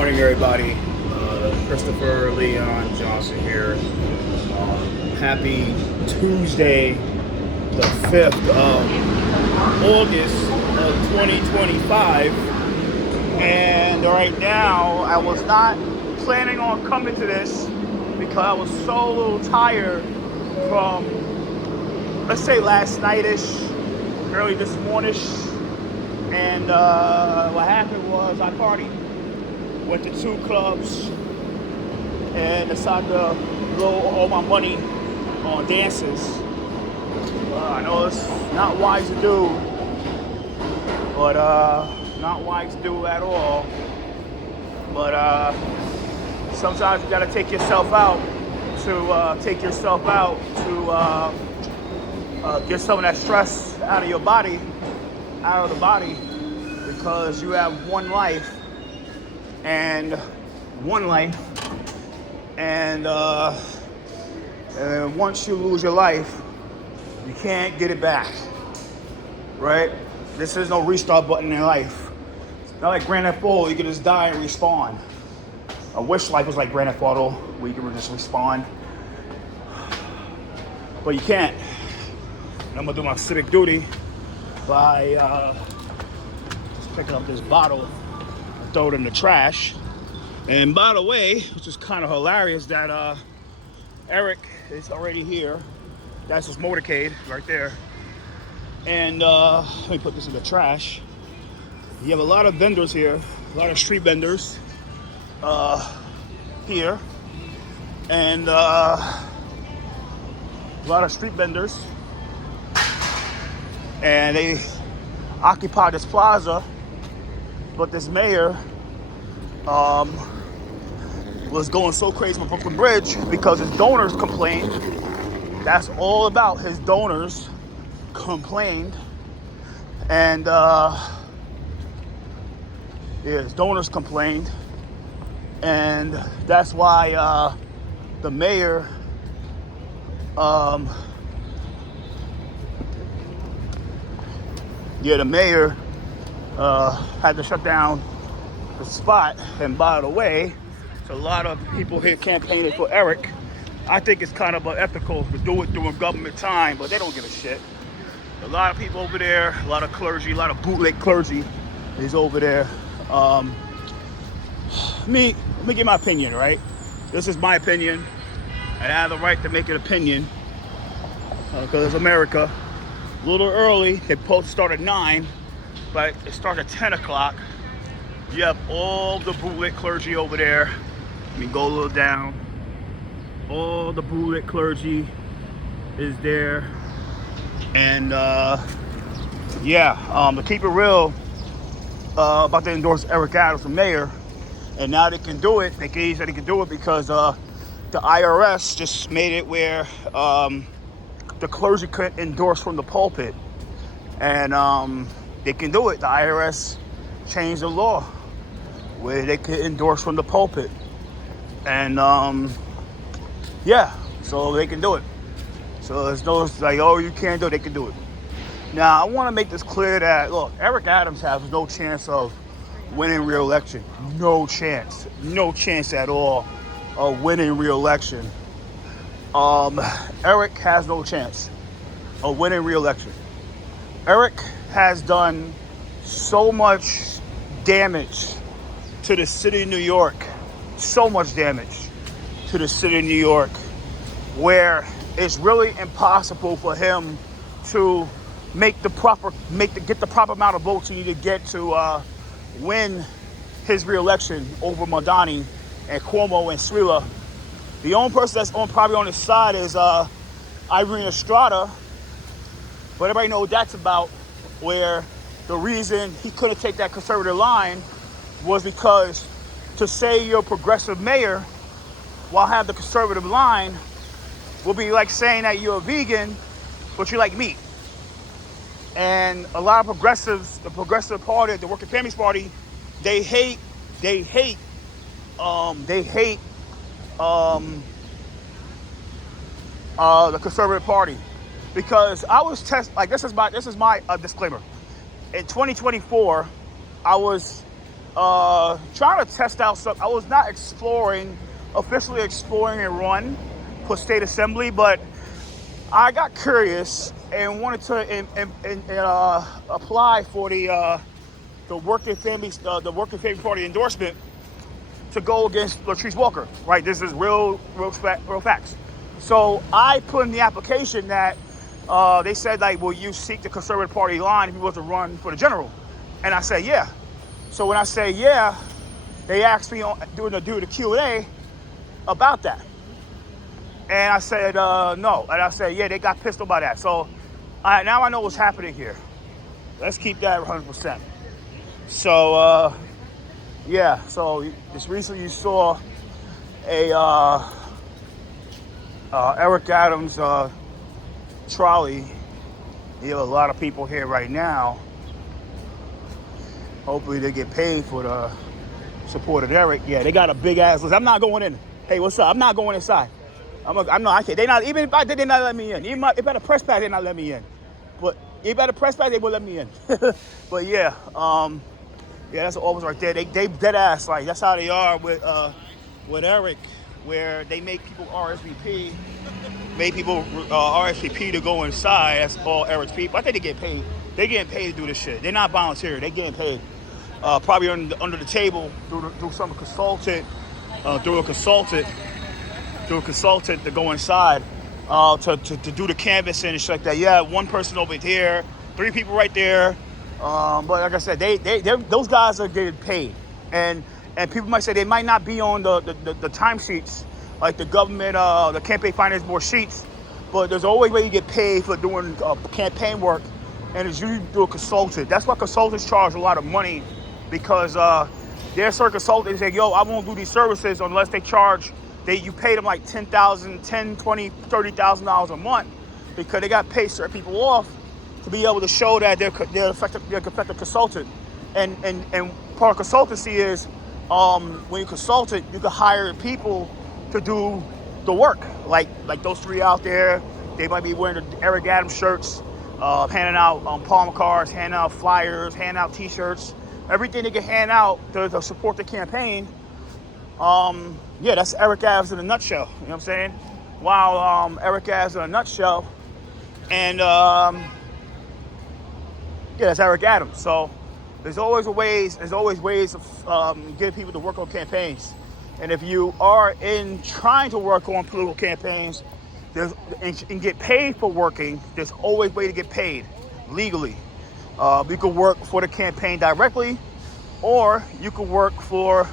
morning, everybody. Christopher Leon Johnson here. Happy Tuesday, the 5th of August of 2025. And right now, I was not planning on coming to this because I was so a little tired from, let's say, last night-ish, early this morning-ish. And what happened was I partied. Went to 2 clubs and decided to blow all my money on dances. I know it's not wise to do, but not wise to do at all. But sometimes you gotta take yourself out to get some of that stress out of your body, out of the body, because you have one life. And once you lose your life, you can't get it back, right? This is no restart button in life. It's not like Grand Theft Auto, you can just die and respawn. I wish life was like Grand Theft Auto, where you can just respawn, but you can't. And I'm gonna do my civic duty by just picking up this bottle, throw it in the trash. And by the way, which is kind of hilarious, that Eric is already here. That's his motorcade right there. And let me put this in the trash. You have a lot of vendors here, a lot of street vendors here, and a lot of street vendors, and they occupy this plaza. But this mayor was going so crazy with Brooklyn Bridge because his donors complained. That's all about his donors complained. And his donors complained. And that's why the mayor had to shut down the spot. And by the way, a lot of people here campaigning for Eric. I think it's kind of unethical to do it during government time, but they don't give a shit. A lot of people over there, a lot of clergy, a lot of Bootlick Clergy is over there. Let me give my opinion, right? This is my opinion, and I have the right to make an opinion because it's America. A little early, they're supposed to start at 9, but it starts at 10 o'clock. You have all the Bootlick Clergy over there. Let me go a little down. All the Bootlick Clergy is there. And to keep it real, about to endorse Eric Adams for mayor. And now they can do it. They can do it because the IRS just made it where the clergy couldn't endorse from the pulpit. And they can do it. The IRS changed the law where they could endorse from the pulpit. And so they can do it. So there's no like, oh, you can't do it. They can do it. Now I want to make this clear that, look, Eric Adams has no chance of winning re-election. No chance at all of winning re-election. Eric has no chance of winning re-election. Eric has done so much damage to the city of New York. So much damage to the city of New York, where it's really impossible for him to get the proper amount of votes he needed to get to win his re-election over Madani and Cuomo and Swila. The only person that's probably on his side is Irene Estrada, but everybody knows what that's about, where the reason he couldn't take that conservative line was because to say you're a progressive mayor while have the conservative line will be like saying that you're a vegan, but you like meat. And a lot of progressives, the Progressive Party, the Working Families Party, they hate the Conservative Party, because I was this is my disclaimer. In 2024, I was trying to test out stuff. I was not officially exploring a run for state assembly, but I got curious and wanted to apply for the Working Families Party endorsement to go against Latrice Walker. Right, this is real facts. So I put in the application that they said, like, will you seek the Conservative Party line if you want to run for the general? And I said, yeah. So when I say yeah, they asked me during the Q&A about that. And I said, no. And I said, yeah, they got pissed about that. So now I know what's happening here. Let's keep that 100%. So, yeah. So just recently you saw a Eric Adams trolley. You have a lot of people here right now. Hopefully they get paid for the support of Eric. Yeah, they got a big ass list. I'm not going in. Hey, what's up? I'm not going inside. I'm not. I can't. They not. Even if I did, they not let me in. Even if I had a press pass, they not let me in. But if I had a press pass, they would let me in. But yeah, yeah, that's the office right there. They dead ass, like that's how they are with Eric, where they make people RSVP, to go inside. That's all Eric's people. I think they get paid. They getting paid to do this shit. They're not volunteering. They getting paid. Probably under the table through some consultant, through a consultant to go inside to do the canvassing and shit like that. Yeah, one person over here, 3 people right there. But like I said, those guys are getting paid, and people might say they might not be on the timesheets like the government, the campaign finance board sheets, but there's always a way you get paid for doing campaign work, and it's usually through a consultant. That's why consultants charge a lot of money, because there's certain consultants say, yo, I won't do these services unless they charge. You pay them like $10,000, $20,000, $30,000 a month, because they got to pay certain people off to be able to show that they're effective consultant. And part of consultancy is when you consultant, you can hire people to do the work. Like those 3 out there, they might be wearing the Eric Adams shirts, handing out Palmer cards, handing out flyers, handing out T-shirts, everything they can hand out to support the campaign. Yeah, that's Eric Adams in a nutshell. You know what I'm saying? Wow, Eric Adams in a nutshell. And yeah, that's Eric Adams. So there's always ways of getting people to work on campaigns. And if you are trying to work on political campaigns, and get paid for working, there's always a way to get paid legally. You can work for the campaign directly, or you can work for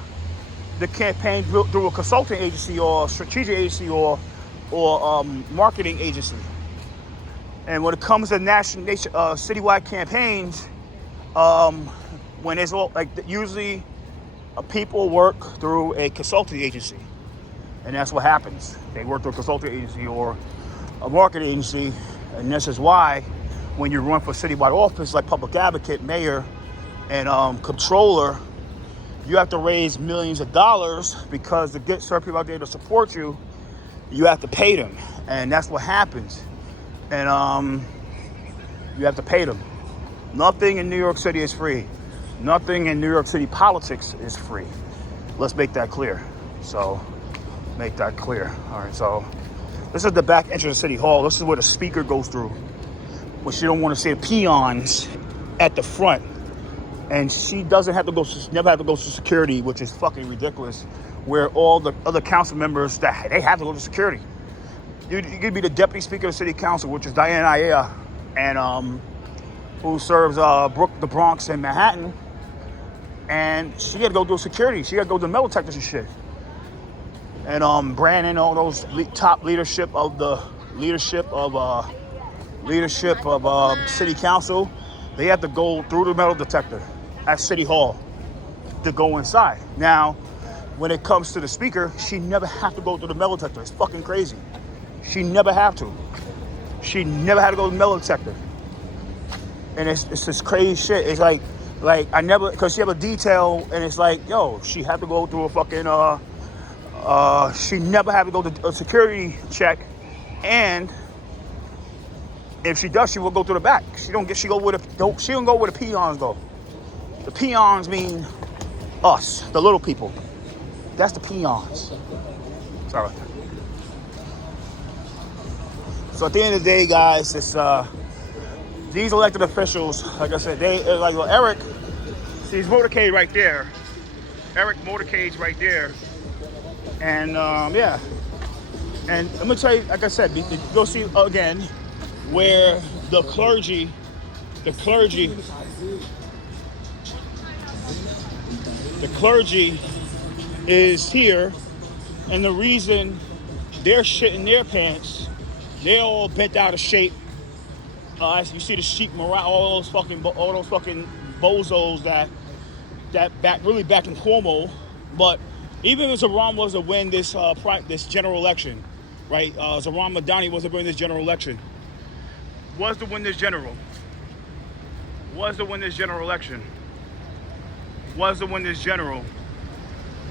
the campaign through a consulting agency or strategic agency or marketing agency. And when it comes to citywide campaigns, when it's all usually people work through a consulting agency, and that's what happens. They work through a consulting agency or a marketing agency, and this is why when you run for citywide office like public advocate, mayor, and comptroller, you have to raise millions of dollars, because to get certain people out there to support you, you have to pay them, and that's what happens. And you have to pay them. Nothing in New York City is free. Nothing in New York City politics is free. Let's make that clear. So, make that clear. All right, so this is the back entrance of City Hall. This is where the speaker goes through, which you don't want to see the peons at the front. And she doesn't have to go, never have to go to security, which is fucking ridiculous, where all the other council members, they have to go to security. You could be the deputy speaker of the city council, which is Diane Aya, and who serves the Bronx and Manhattan, and she had to go do security. She had to go do metal detectors and shit. And Brandon, all those top leadership of city council, they have to go through the metal detector at City Hall to go inside. Now, when it comes to the speaker, she never have to go through the metal detector. It's fucking crazy. She never have to. She never had to go to the metal detector. And it's this crazy shit. It's like I never, because she have a detail, and it's like, yo, she had to go through a fucking, she never had to go to a security check, and if she does, she will go through the back. She don't go where the peons go. The peons mean Us, the little people. That's the peons. Sorry about that. So at the end of the day, guys, it's these elected officials, like I said, they like, well, Eric, see his motorcade right there. Eric motorcade right there. And yeah. And I'm gonna tell you, like I said, you'll see again where the clergy is here, and the reason they're shitting their pants, they're all bent out of shape. You see the Sheik morale, all those fucking bozos that really back in Cuomo. But even if Zohran was to win this general election, right? Zohran Madani was to win this general election. Was to win this general election.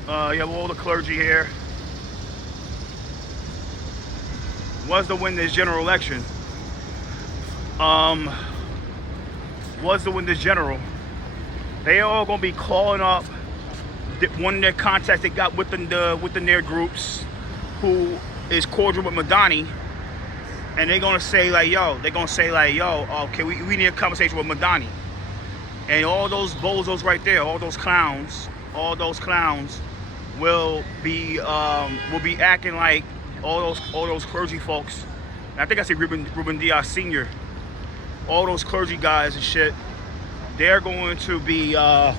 You have all the clergy here. Was to win this general election. Was to win this general. They all gonna be calling up one of their contacts they got within their groups, who is cordial with Madani, and they're gonna say like, yo, okay, we need a conversation with Madani. And all those bozos right there, all those clowns will be acting like all those clergy folks. And I think I said Ruben Diaz Sr. All those clergy guys and shit. They're going to be yeah,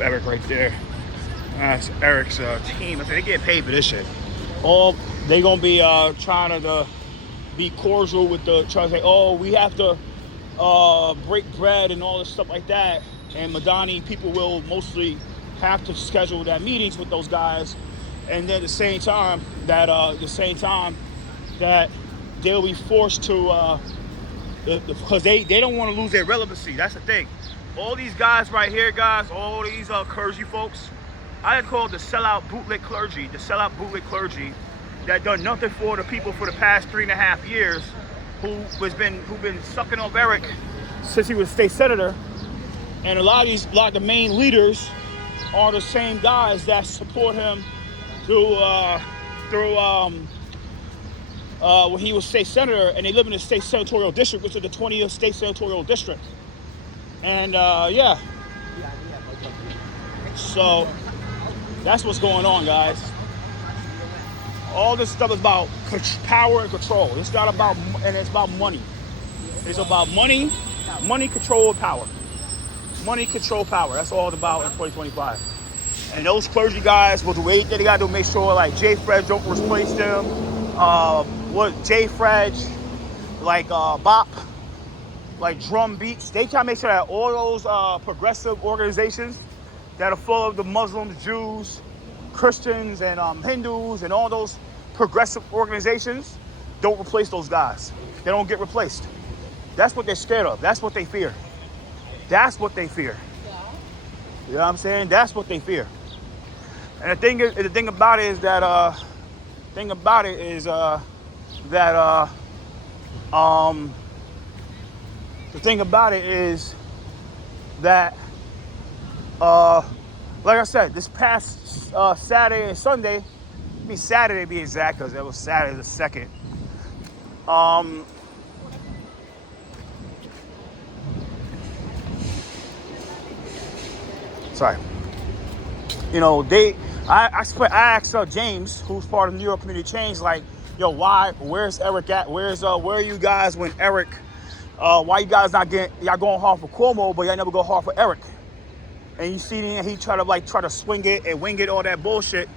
Eric right there. That's Eric's team. I think they get paid for this shit. They gonna be trying to be cordial with trying to say, oh, we have to break bread and all this stuff like that. And Madani people will mostly have to schedule that meetings with those guys, and then at the same time that they'll be forced to because they don't want to lose their relevancy. That's the thing. All these guys right here, guys, all these clergy folks, I call the sellout bootlick clergy, that done nothing for the people for the past 3.5 years, who've been sucking off Eric since he was state senator. And a lot of the main leaders are the same guys that support him through when he was state senator, and they live in the state senatorial district, which is the 20th state senatorial district. And yeah, so that's what's going on, guys. All this stuff is about power and control. It's not about, and it's about money. It's about money, control, power. Money, control, power. That's all it's about in 2025. And those clergy guys, well, the way they got to make sure, like, Jay Fred don't replace them. Jay Fred, like Bop, like Drum Beats. They try to make sure that all those progressive organizations that are full of the Muslims, Jews, Christians, and Hindus, and all those progressive organizations don't replace those guys. They don't get replaced. That's what they're scared of. That's what they fear. That's what they fear. You know what I'm saying? That's what they fear. And the thing about it is that like I said, this past Saturday and Sunday, Saturday to be exact, because it was Saturday the 2nd. Sorry. You know, I asked James, who's part of New York Community Change, like, yo, where's Eric at? Where are you guys when Eric, why you guys y'all going hard for Cuomo, but y'all never go hard for Eric? And you see he try to swing it and wing it, all that bullshit.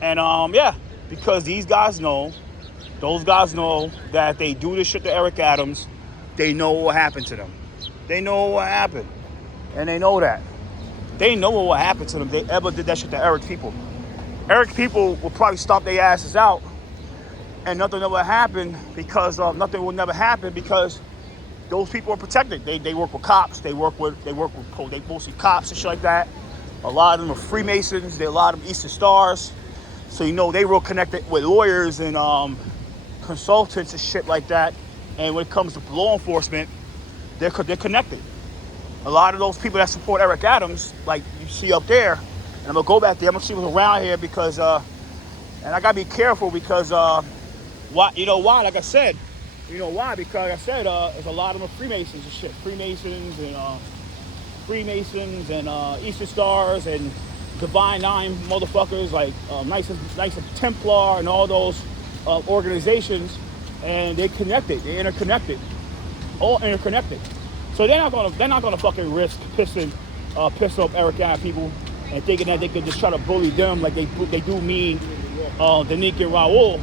And yeah, because those guys know that if they do this shit to Eric Adams, they know what happened to them. They know what happened. And they know that. They know what happened to them. They ever did that shit to Eric people. Eric people will probably stomp their asses out, and nothing will never happen because those people are protected. They work with cops. They mostly cops and shit like that. A lot of them are Freemasons. A lot of them Eastern Stars. So you know they real connected with lawyers and consultants and shit like that. And when it comes to law enforcement, they're connected. A lot of those people that support Eric Adams, like you see up there, and I'm gonna go back there. I'm gonna see what's around here because, and I gotta be careful because, why? You know why? Like I said, you know why? Because like I said, there's a lot of them are Freemasons and shit, Freemasons and Easter Stars and Divine Nine motherfuckers like Knights of Templar and all those organizations, and they're connected, they're interconnected, all interconnected. So they're not gonna fucking risk pissing off Eric Adams people and thinking that they could just try to bully them like they do me, Danique and Raul.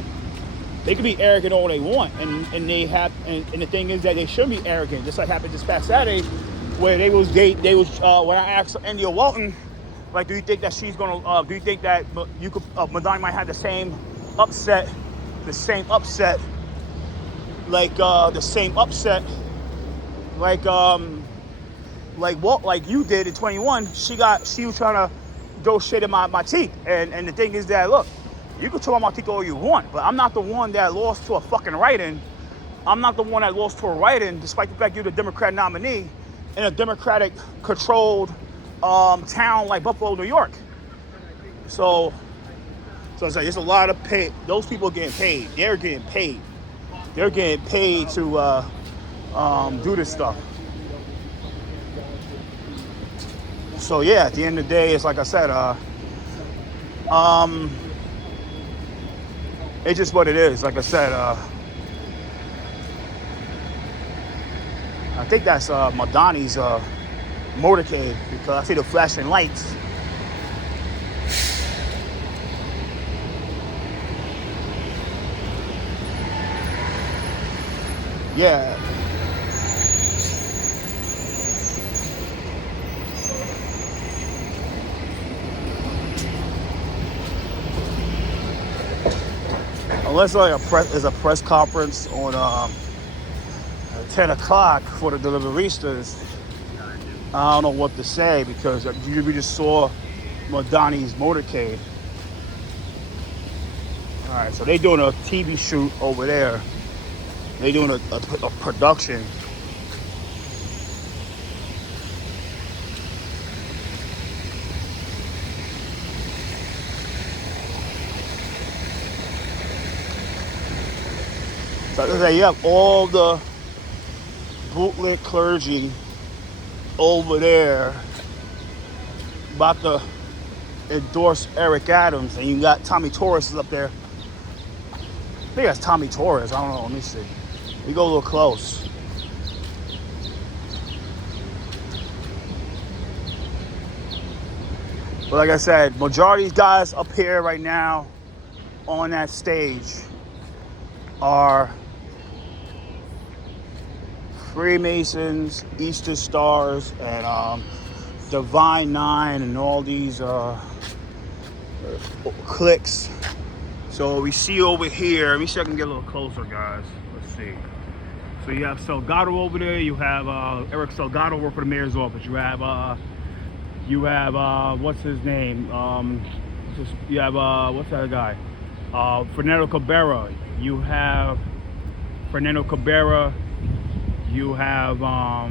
They can be arrogant all they want, and the thing is that they shouldn't be arrogant. Just like happened this past Saturday, where they was when I asked India Walton, like, do you think that she's gonna? Do you think that you could Madani might have the same upset, like you did in 21? She was trying to throw shit in my teeth, and the thing is that, look, you can throw my teeth all you want, but I'm not the one that lost to a fucking write-in. I'm not the one that lost to a write-in, despite the fact you're the Democrat nominee in a Democratic-controlled town like Buffalo, New York. So it's like there's a lot of pay. Those people are getting paid. They're getting paid. They're getting paid to do this stuff. So yeah, at the end of the day, it's like I said, it's just what it is. Like I said, I think that's Madani's motorcade, because I see the flashing lights. Yeah. Unless like there's a press conference on 10 o'clock for the deliveristas, I don't know what to say, because we just saw Madani's motorcade. All right, so they doing a TV shoot over there. They doing a production. So you have all the Bootlick Clergy over there about to endorse Eric Adams, and you got Tommy Torres is up there. I think that's Tommy Torres. I don't know. Let me see. We go a little close. But like I said, majority of these guys up here right now on that stage are Freemasons, Easter Stars, and Divine Nine, and all these cliques. So we see over here, let me see if I can get a little closer, guys. Let's see. So you have Salgado over there. You have Eric Salgado work for the mayor's office. You have what's his name? You have what's that guy? Fernando Cabrera. You have Fernando Cabrera. You have well,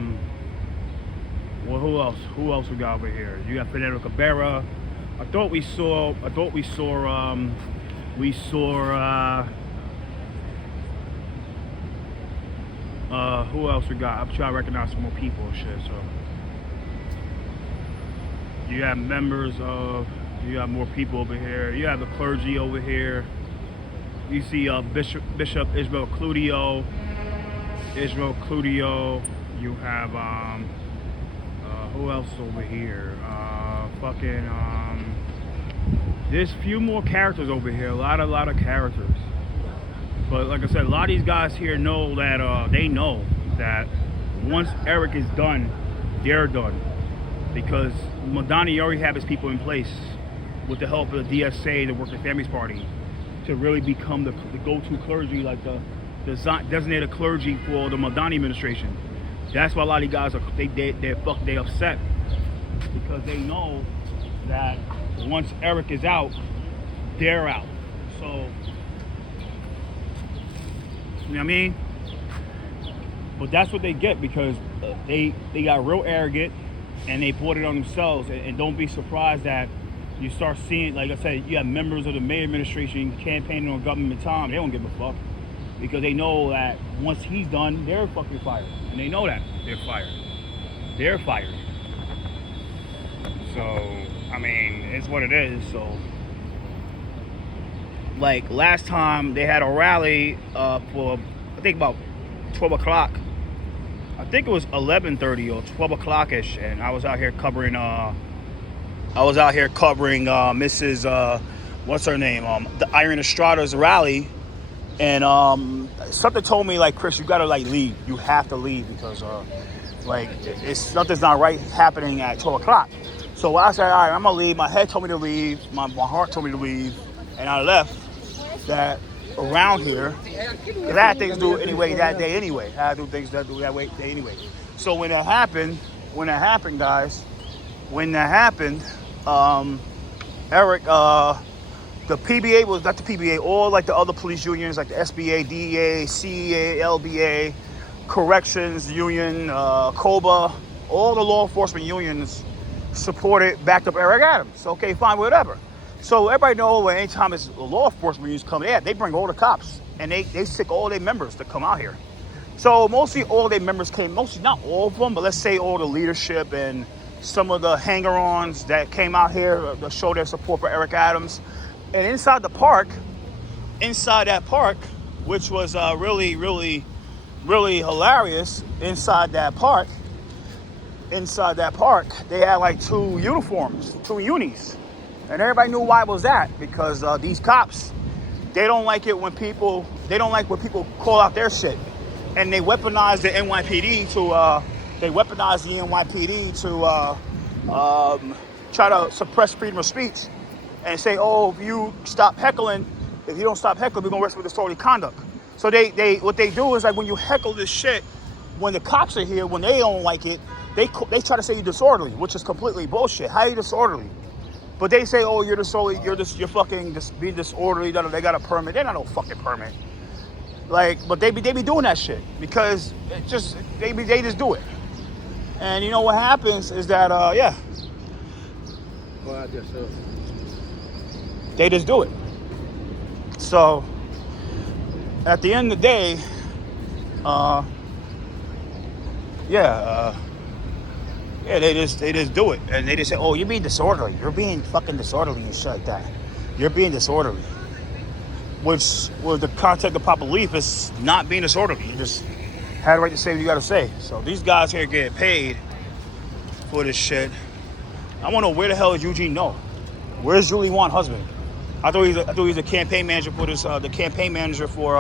who else? Who else we got over here? You have Fernando Cabrera. I thought we saw who else we got? I'm trying to recognize some more people and shit. So you have you have more people over here. You have the clergy over here. You see Bishop Israel Cludio. You have who else over here? There's a few more characters over here. A lot of characters. But like I said, a lot of these guys here know that they know that once Eric is done, they're done, because Madani already have his people in place with the help of the DSA, the Working Families Party, to really become the go-to clergy, like the designated clergy for the Madani administration. That's why a lot of these guys they upset, because they know that once Eric is out, they're out. So You know what I mean? But that's what they get because they got real arrogant and they brought it on themselves. And don't be surprised that you start seeing, like I said, you have members of the mayor administration campaigning on government time. They don't give a fuck because they know that once he's done, they're fucking fired. And they know that they're fired. They're fired. So, I mean, it's what it is. So, like last time they had a rally for, I think about 12 o'clock. I think it was 11:30 or 12 o'clock-ish. And I was out here covering, Mrs. What's her name? The Iron Estrada's rally. And something told me, like, Chris, you gotta like leave. You have to leave because like something's not right happening at 12 o'clock. So I said, all right, I'm gonna leave. My head told me to leave. My heart told me to leave, and I left. That around here, because I had things to do anyway that day anyway. I had to do things that do that way anyway. So when that happened, guys, Eric, the PBA was not the PBA, all like the other police unions, like the SBA, DEA, CEA, LBA, Corrections Union, COBA, all the law enforcement unions backed up Eric Adams. Okay, fine, whatever. So everybody knows when anytime it's law enforcement unions come in, they bring all the cops and they sick all their members to come out here. So mostly all their members came, mostly not all of them, but let's say all the leadership and some of the hanger-ons that came out here to show their support for Eric Adams. And inside that park, which was really, really, really hilarious, inside that park, they had like two unis. And everybody knew why it was that, because these cops, they don't like when people call out their shit. And they weaponize the NYPD to try to suppress freedom of speech. And say, oh, if you don't stop heckling, we're gonna arrest you with disorderly conduct. So what they do is, like, when you heckle this shit, when the cops are here, when they don't like it, they try to say you're disorderly, which is completely bullshit. How are you disorderly? But they say, oh, you're disorderly, you're fucking just being disorderly. They got a permit. They got no fucking permit. Like, but they be doing that shit because they just do it. And you know what happens is that yeah. Well, I guess so. They just do it. So at the end of the day, they just do it, and they just say, "Oh, you're being disorderly. You're being fucking disorderly and shit like that. You're being disorderly." Which, with the context of popular belief, is not being disorderly. You just had the right to say what you got to say. So these guys here get paid for this shit. I want to know, where the hell is Eugene No? Where's Julie Wan husband? I thought he was a campaign manager for this. The campaign manager for.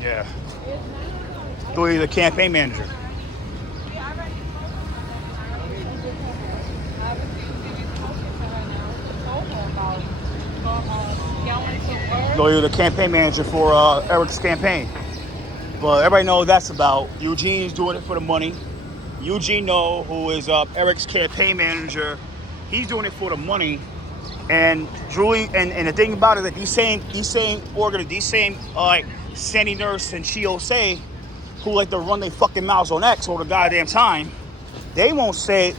Yeah. I thought he was a campaign manager. So he was a campaign manager for Eric's campaign. But everybody knows that's about. Eugene's doing it for the money. Eugene No, who is Eric's campaign manager, he's doing it for the money. And Julie, and the thing about it is that these same like Sandy Nurse and Chio Say, who like to run their fucking mouths on X all the goddamn time, they won't say.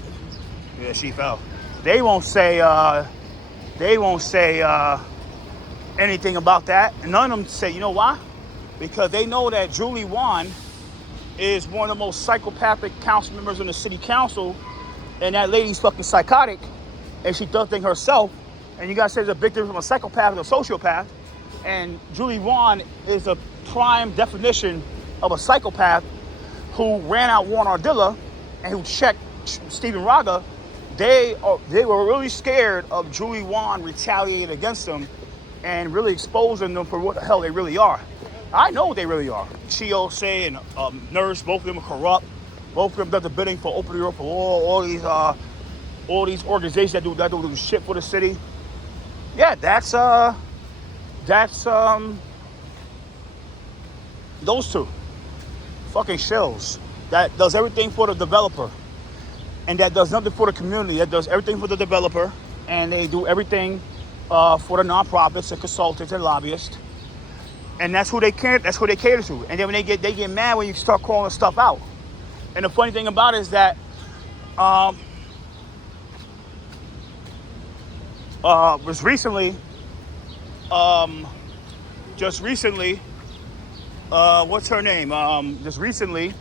Yeah, she fell. They won't say anything about that. And none of them say, you know why? Because they know that Julie Wan is one of the most psychopathic council members in the city council, and that lady's fucking psychotic, and she does things herself. And you guys say there's a big difference from a psychopath and a sociopath. And Julie Wan is a prime definition of a psychopath who ran out Warren Ardilla and who checked Stephen Raga. They were really scared of Julie Wan retaliating against them and really exposing them for what the hell they really are. I know what they really are. Chio Say and Nurse, both of them are corrupt. Both of them done the bidding for opening up for all these organizations that do shit for the city. Yeah, that's those two fucking shells that does everything for the developer and that does nothing for the community. That does everything for the developer, and they do everything for the nonprofits and consultants and lobbyists, and that's who they cater. That's who they cater to. And then when they get mad when you start calling stuff out. And the funny thing about it is that was recently, just recently, what's her name? Just recently,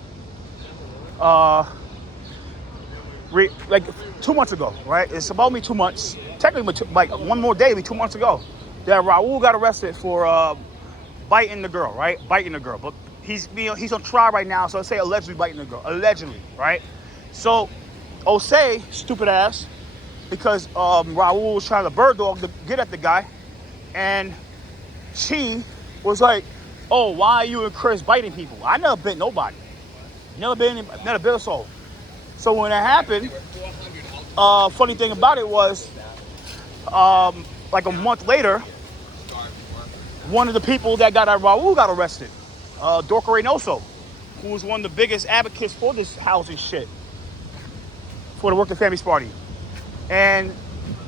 like 2 months ago, right? It's about me 2 months. Technically, like one more day, 2 months ago, that Raul got arrested for biting the girl, right? Biting the girl, but he's on trial right now. So let's say allegedly biting the girl, allegedly, right? So, Osei, stupid ass, because Raul was trying to bird dog to get at the guy, and she was like, "Oh, why are you and Chris biting people? I never bit nobody, never bit a soul." So when that happened, funny thing about it was, like a month later, one of the people that got at Raul got arrested, Dorca Reynoso, who was one of the biggest advocates for this housing shit, for the Working Families Party. And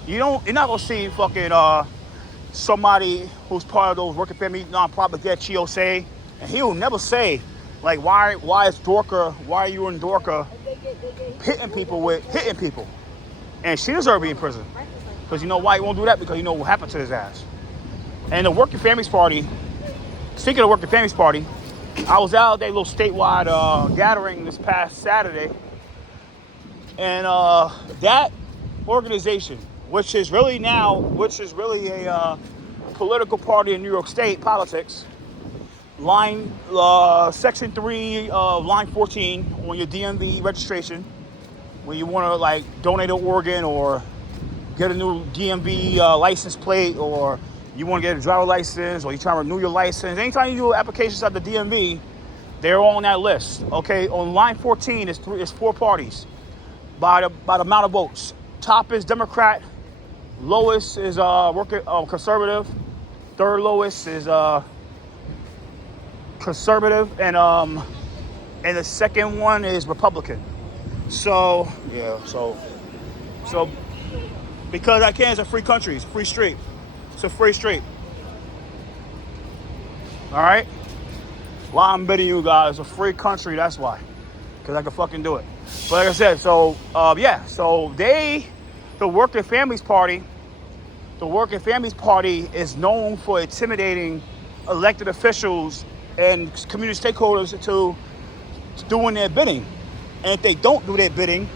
you're not gonna see fucking somebody who's part of those working family nonprofits that Chio say, and he'll never say, like, why is Dorca, why are you in Dorca hitting people? And she deserves to be in prison. Because you know why he won't do that? Because you know what happened to his ass. And the Working Families Party, speaking of Working Families Party, I was out at a little statewide gathering this past Saturday. And that organization, which is really a political party in New York State politics, section 3 of line 14 on your DMV registration, when you want to like donate an organ or get a new DMV license plate, or you want to get a driver license, or you're trying to renew your license. Anytime you do applications at the DMV, they're all on that list. Okay, on line 14 is 4 parties by the amount of votes. Top is Democrat, lowest is conservative, third lowest is conservative, and the second one is Republican. So yeah, so because I can, it's a free country, it's a free street. It's a free street. All right? Why I'm bidding you guys, it's a free country, that's why. Because I can fucking do it. But like I said, so the Working Families Party is known for intimidating elected officials and community stakeholders to doing their bidding. And if they don't do their bidding,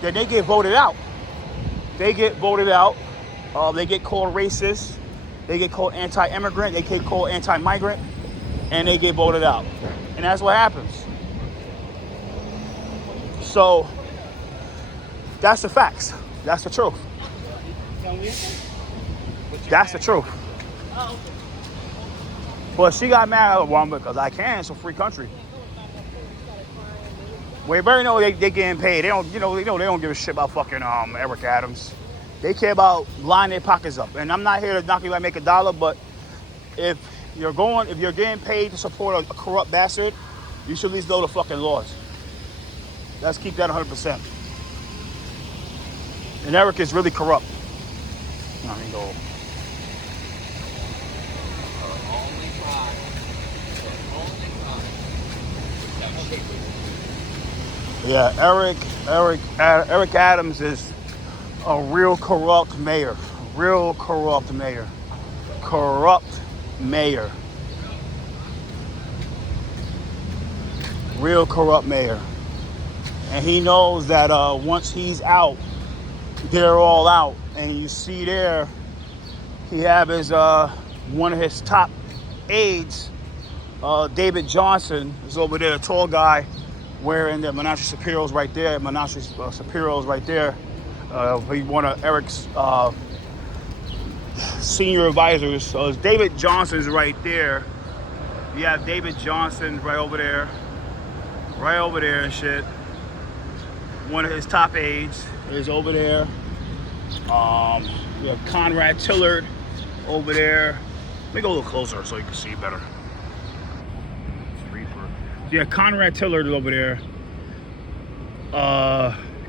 then they get voted out. They get called racist, they get called anti-immigrant, they get called anti-migrant, and they get voted out. And that's what happens. So, that's the facts. That's the truth. That's the truth. But she got mad at one because I can, it's a free country. We very know they getting paid. They don't give a shit about fucking Eric Adams. They care about lining their pockets up. And I'm not here to knock you like make a dollar, but if you're getting paid to support a corrupt bastard, you should at least know the fucking laws. Let's keep that 100%. And Eric is really corrupt. I mean, go. Yeah, Eric Adams is a real corrupt mayor. Corrupt mayor. And he knows that once he's out, they're all out. And you see there, he have his one of his top aides, David Johnson, is over there, a tall guy, wearing the Menashe Shapiro's right there. He's one of Eric's senior advisors. So David Johnson's right there. You have David Johnson right over there and shit. One of his top aides is over there. We have Conrad Tillard over there. Let me go a little closer so you can see better. Yeah, Conrad Tillard is over there.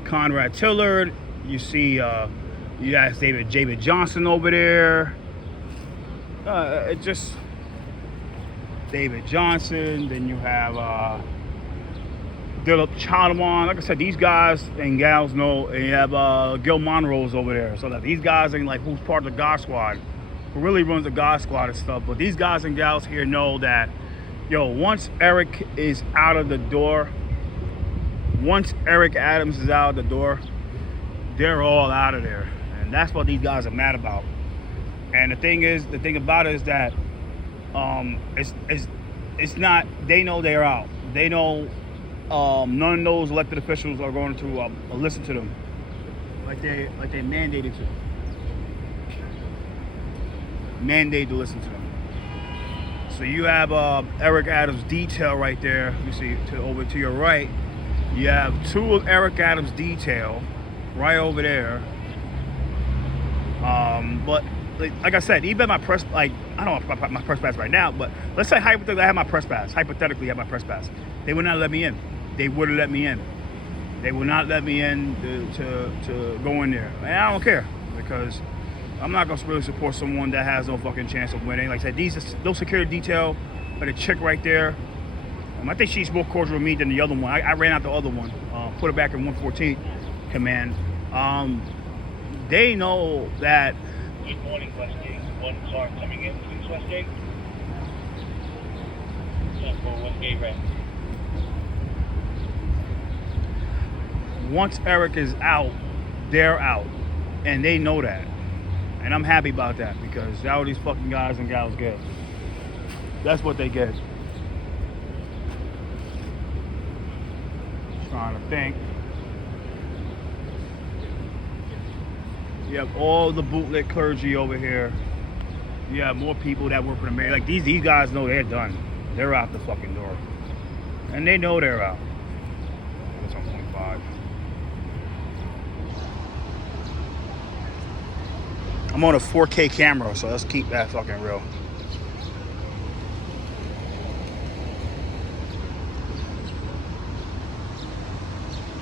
Conrad Tillard. You see You got David Johnson over there. It just David Johnson. Then you have Dilip Chalawan. Like I said, these guys and gals know. And you have Gil Monroe's over there. So that these guys ain't like who's part of the God Squad, who really runs the God Squad and stuff. But these guys and gals here know that, yo, once Eric is out of the door, once Eric Adams is out of the door, they're all out of there. And that's what these guys are mad about. And the thing about it is that it's not, they know they're out. They know none of those elected officials are going to listen to them like they mandated to. Mandate to listen to them. So you have Eric Adams' detail right there. You see over to your right. You have two of Eric Adams' detail right over there. But like I said, even my press, like, I don't know my press pass right now, but let's say hypothetically I have my press pass. Hypothetically, I have my press pass. They would not let me in. They would have let me in. They would not let me in to go in there. And I don't care, because I'm not gonna really support someone that has no fucking chance of winning. Like I said, those security detail, but the chick right there, I think she's more cordial with me than the other one. I ran out the other one, put her back in 114 command. They know that. Good morning, Westgate. One car coming in, please, Westgate. For Westgate Red. Once Eric is out, they're out, and they know that. And I'm happy about that, because that's what these fucking guys and gals get. That's what they get. Trying to think. You have all the Bootlick Clergy over here. You have more people that work for the mayor. Like these guys know they're done. They're out the fucking door. And they know they're out. That's on 1.5. I'm on a 4K camera, so let's keep that fucking real.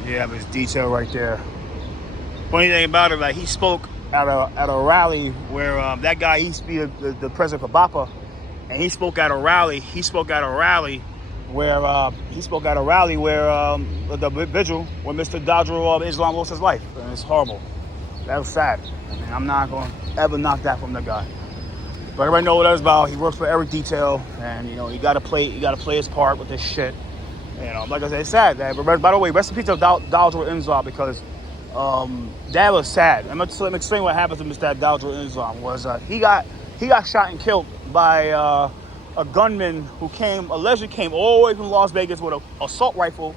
Yeah, but his detail right there. Funny thing about it, like he spoke at a rally where that guy used to be the president for BAPA, and he spoke at a rally. He spoke at a rally where the vigil when Mr. Dodger of Islam lost his life, and it's horrible. That was sad. I mean, I'm not going to ever knock that from the guy. But everybody know what that was about. He works for Eric Detail, and you know he got to play his part with this shit. You know, like I said, it's sad. But by the way, rest in peace to Dodger Inzal, because that was sad. Let me explain what happened to Mr. Dodger Inzal. Was he got shot and killed by a gunman who allegedly came all the way from Las Vegas with an assault rifle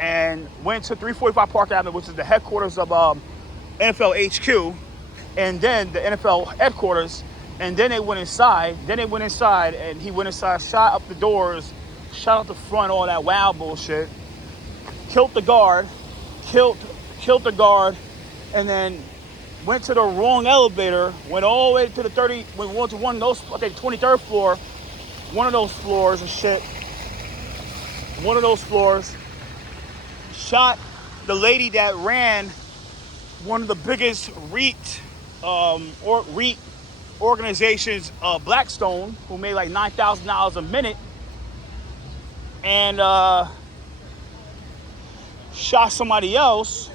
and went to 345 Park Avenue, which is the headquarters of NFL HQ, and then the NFL headquarters, and then they went inside. And he went inside, shot up the doors, shot out the front, all that wild bullshit. Killed the guard, and then went to the wrong elevator. Went all the way to the 23rd floor. One of those floors and shit. One of those floors. Shot the lady that ran one of the biggest REIT organizations, Blackstone, who made like $9,000 a minute, and shot somebody else,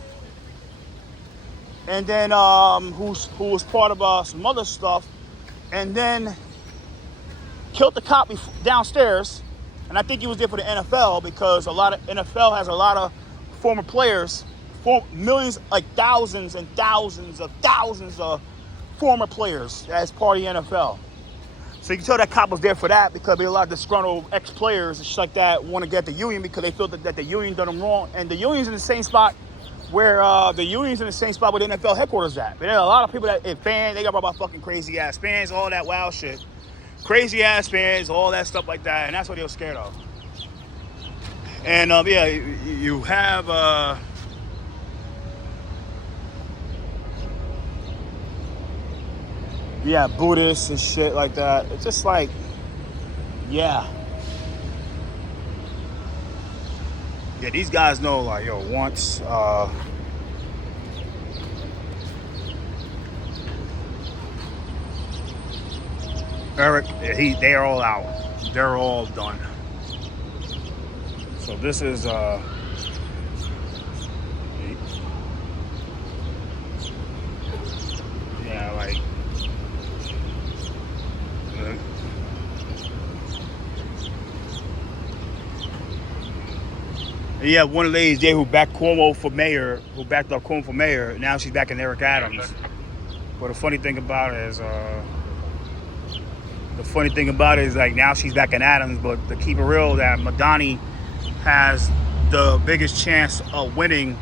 and then who was part of some other stuff, and then killed the cop downstairs. And I think he was there for the NFL, because a lot of NFL has a lot of former players. Millions, like thousands and thousands of former players as part of the NFL. So you can tell that cop was there for that, because there are a lot of disgruntled ex-players and shit like that want to get the union because they feel that the union done them wrong. And the union's in the same spot where the NFL headquarters at. But there are a lot of people fans, they got about fucking crazy ass fans, all that wild shit. Crazy ass fans, all that stuff like that. And that's what they were scared of. And yeah, you have Buddhists and shit like that. It's just like, yeah, these guys know, like, yo, once Eric, they are all out. They're all done. So this is yeah, like yeah, one of the ladies there who backed Cuomo for mayor, who backed up Cuomo for mayor. Now she's backing Eric Adams. But the funny thing about it is, like, now she's backing Adams. But to keep it real, that Madani has the biggest chance of winning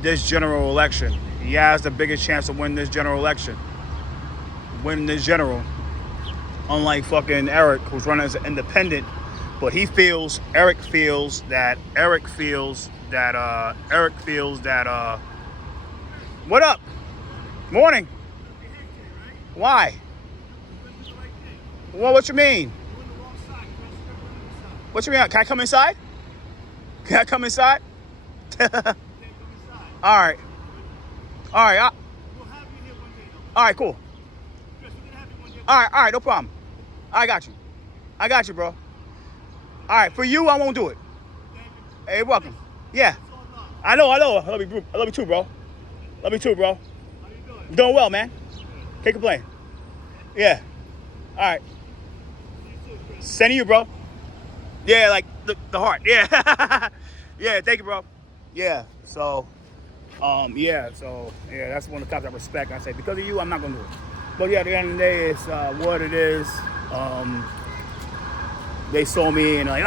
this general election. He has the biggest chance of winning this general election. Winning this general. Unlike fucking Eric, who's running as an independent. But Eric feels that what up? Morning. Why? Well, what you mean? What you mean? Can I come inside? Can I come inside? All right. All right. All right, cool. All right, no problem. I got you, bro. All right, for you, I won't do it. Hey, you're welcome. Yeah. I know. I love you too, bro. Love you too, bro. I'm doing well, man. Can't complain. Yeah. All right. Sending you, bro. Yeah, like the heart. Yeah. Yeah, thank you, bro. Yeah. So, that's one of the cops I respect. I say, because of you, I'm not gonna do it. But yeah, at the end of the day, it's what it is. They saw me and like,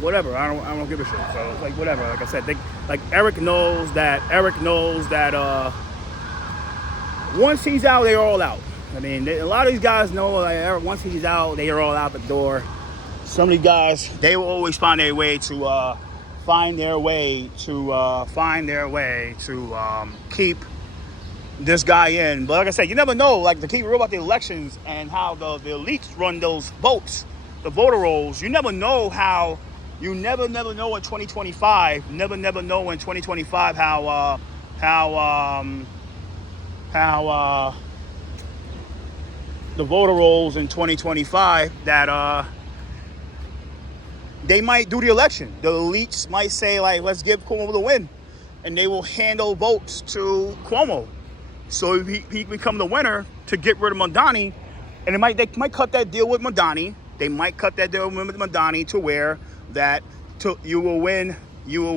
whatever. I don't give a shit. So it's like whatever. Like I said, Eric knows that once he's out, they're all out. I mean, a lot of these guys know, like, Eric, once he's out, they are all out the door. Some of these guys, they will always find their way to keep this guy in. But like I said, you never know. Like, to keep real about the elections and how the elites run those votes, the voter rolls. You never know how. You never know in 2025. Never know in 2025 how the voter rolls in 2025 that they might do the election. The elites might say, like, let's give Cuomo the win, and they will handle votes to Cuomo. So if he become the winner to get rid of Madani, and they might cut that deal with Madani. They might cut that deal with Madani to where that you will win. We'll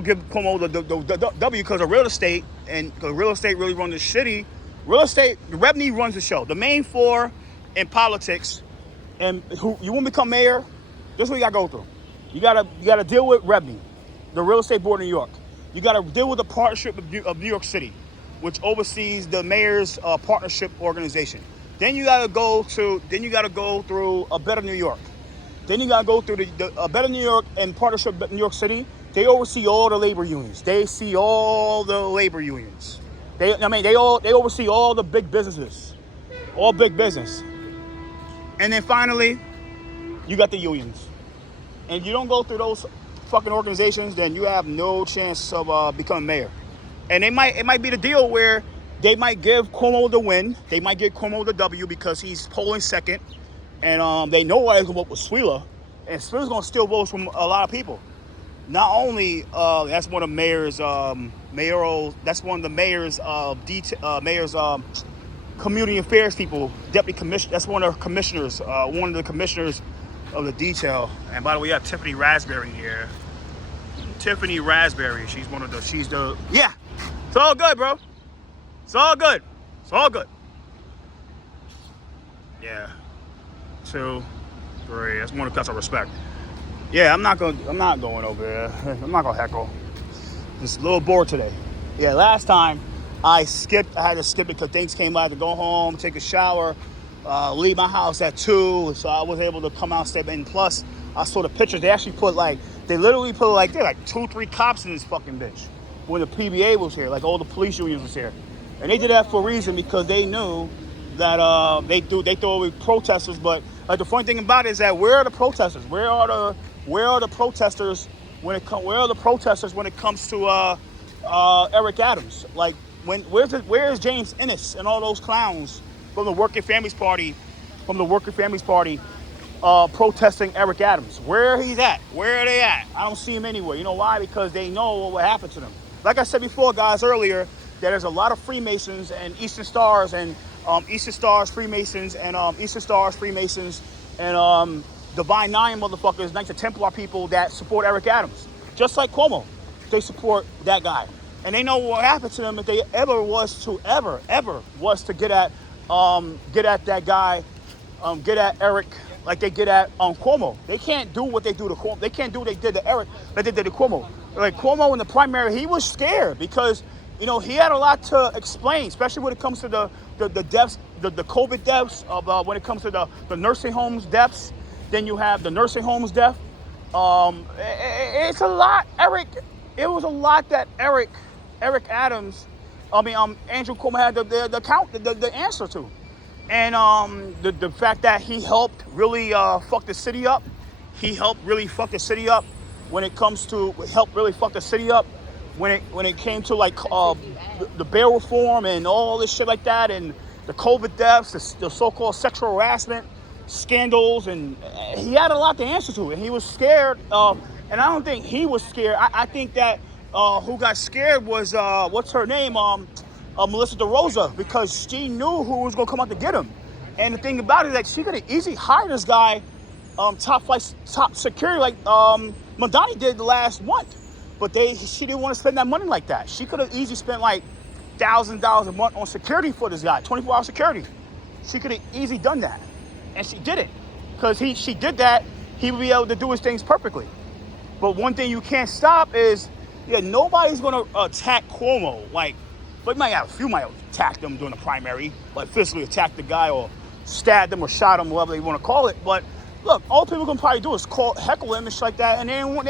give Cuomo the W because of real estate, and because real estate really runs the shitty. Real estate, the revenue runs the show. The main four in politics, and who you want to become mayor, this is what you gotta go through. You gotta deal with revenue, the real estate board of New York. You gotta deal with the partnership of New York City, which oversees the mayor's partnership organization. Then you gotta go through a Better New York. Then you gotta go through a Better New York and partnership New York City. They oversee all the labor unions. They see all the labor unions. They oversee all the big businesses, all big business. And then finally, you got the unions. And if you don't go through those fucking organizations, then you have no chance of becoming mayor. And it might be the deal where they might give Cuomo the win. They might give Cuomo the W because he's polling second. And they know why they're going to vote with Swela. And Swela's going to steal votes from a lot of people. Not only, that's one of the mayor's community affairs people, deputy commissioner. That's one of the commissioners of the detail. And by the way, we have Tiffany Raspberry here. Tiffany Raspberry. She's yeah. It's all good, bro. It's all good. Yeah. 2, 3. That's one of the cuts I respect. Yeah, I'm not going over there. I'm not gonna heckle. Just a little bored today. Yeah, last time I had to skip it because things came by. I had to go home, take a shower, leave my house at 2, so I was able to come out, step in. Plus, I saw the pictures. They literally put 2, 3 cops in this fucking bitch when the PBA was here, like all the police unions was here. And they did that for a reason because they knew that they thought it was protesters. But like, the funny thing about it is that where are the protesters? Where are the protesters when it comes to Eric Adams? Like, where is James Ennis and all those clowns from the Working Families Party, protesting Eric Adams. Where he's at? Where are they at? I don't see him anywhere. You know why? Because they know what will happen to them. Like I said before, guys, earlier, that there's a lot of Freemasons and Eastern Stars and Freemasons and Divine Nine motherfuckers, Knights of Templar people that support Eric Adams. Just like Cuomo, they support that guy. And they know what happened to them if they ever was to get at that guy, get at Eric like they get at Cuomo. They can't do what they do to Cuomo. They can't do what they did to Eric like they did to Cuomo. Like Cuomo in the primary, he was scared because, you know, he had a lot to explain, especially when it comes to the deaths, the COVID deaths, of when it comes to the nursing homes deaths. Then you have the nursing homes death. It's a lot, Eric. It was a lot that Eric Adams, Andrew Cuomo had the answer to. And the fact that he helped really fuck the city up. He helped really fuck the city up when it comes to when it came to like the bail reform and all this shit like that, and the COVID deaths, the so-called sexual harassment scandals, and he had a lot to answer to, and he was scared. And I don't think he was scared. I think that who got scared was what's her name, Melissa DeRosa, because she knew who was gonna come out to get him. And the thing about it is that she could have easily hired this guy, top security, like Madani did the last month. But she didn't want to spend that money like that. She could have easily spent like $1,000 a month on security for this guy, 24-hour security. She could have easily done that, and she did it, because she did that. He would be able to do his things perfectly. But one thing you can't stop is, nobody's gonna attack Cuomo. But a few might attack them during the primary, like physically attack the guy or stab them or shot him, whatever they want to call it. But look, all people can probably do is heckle him and shit like that, and they ain't want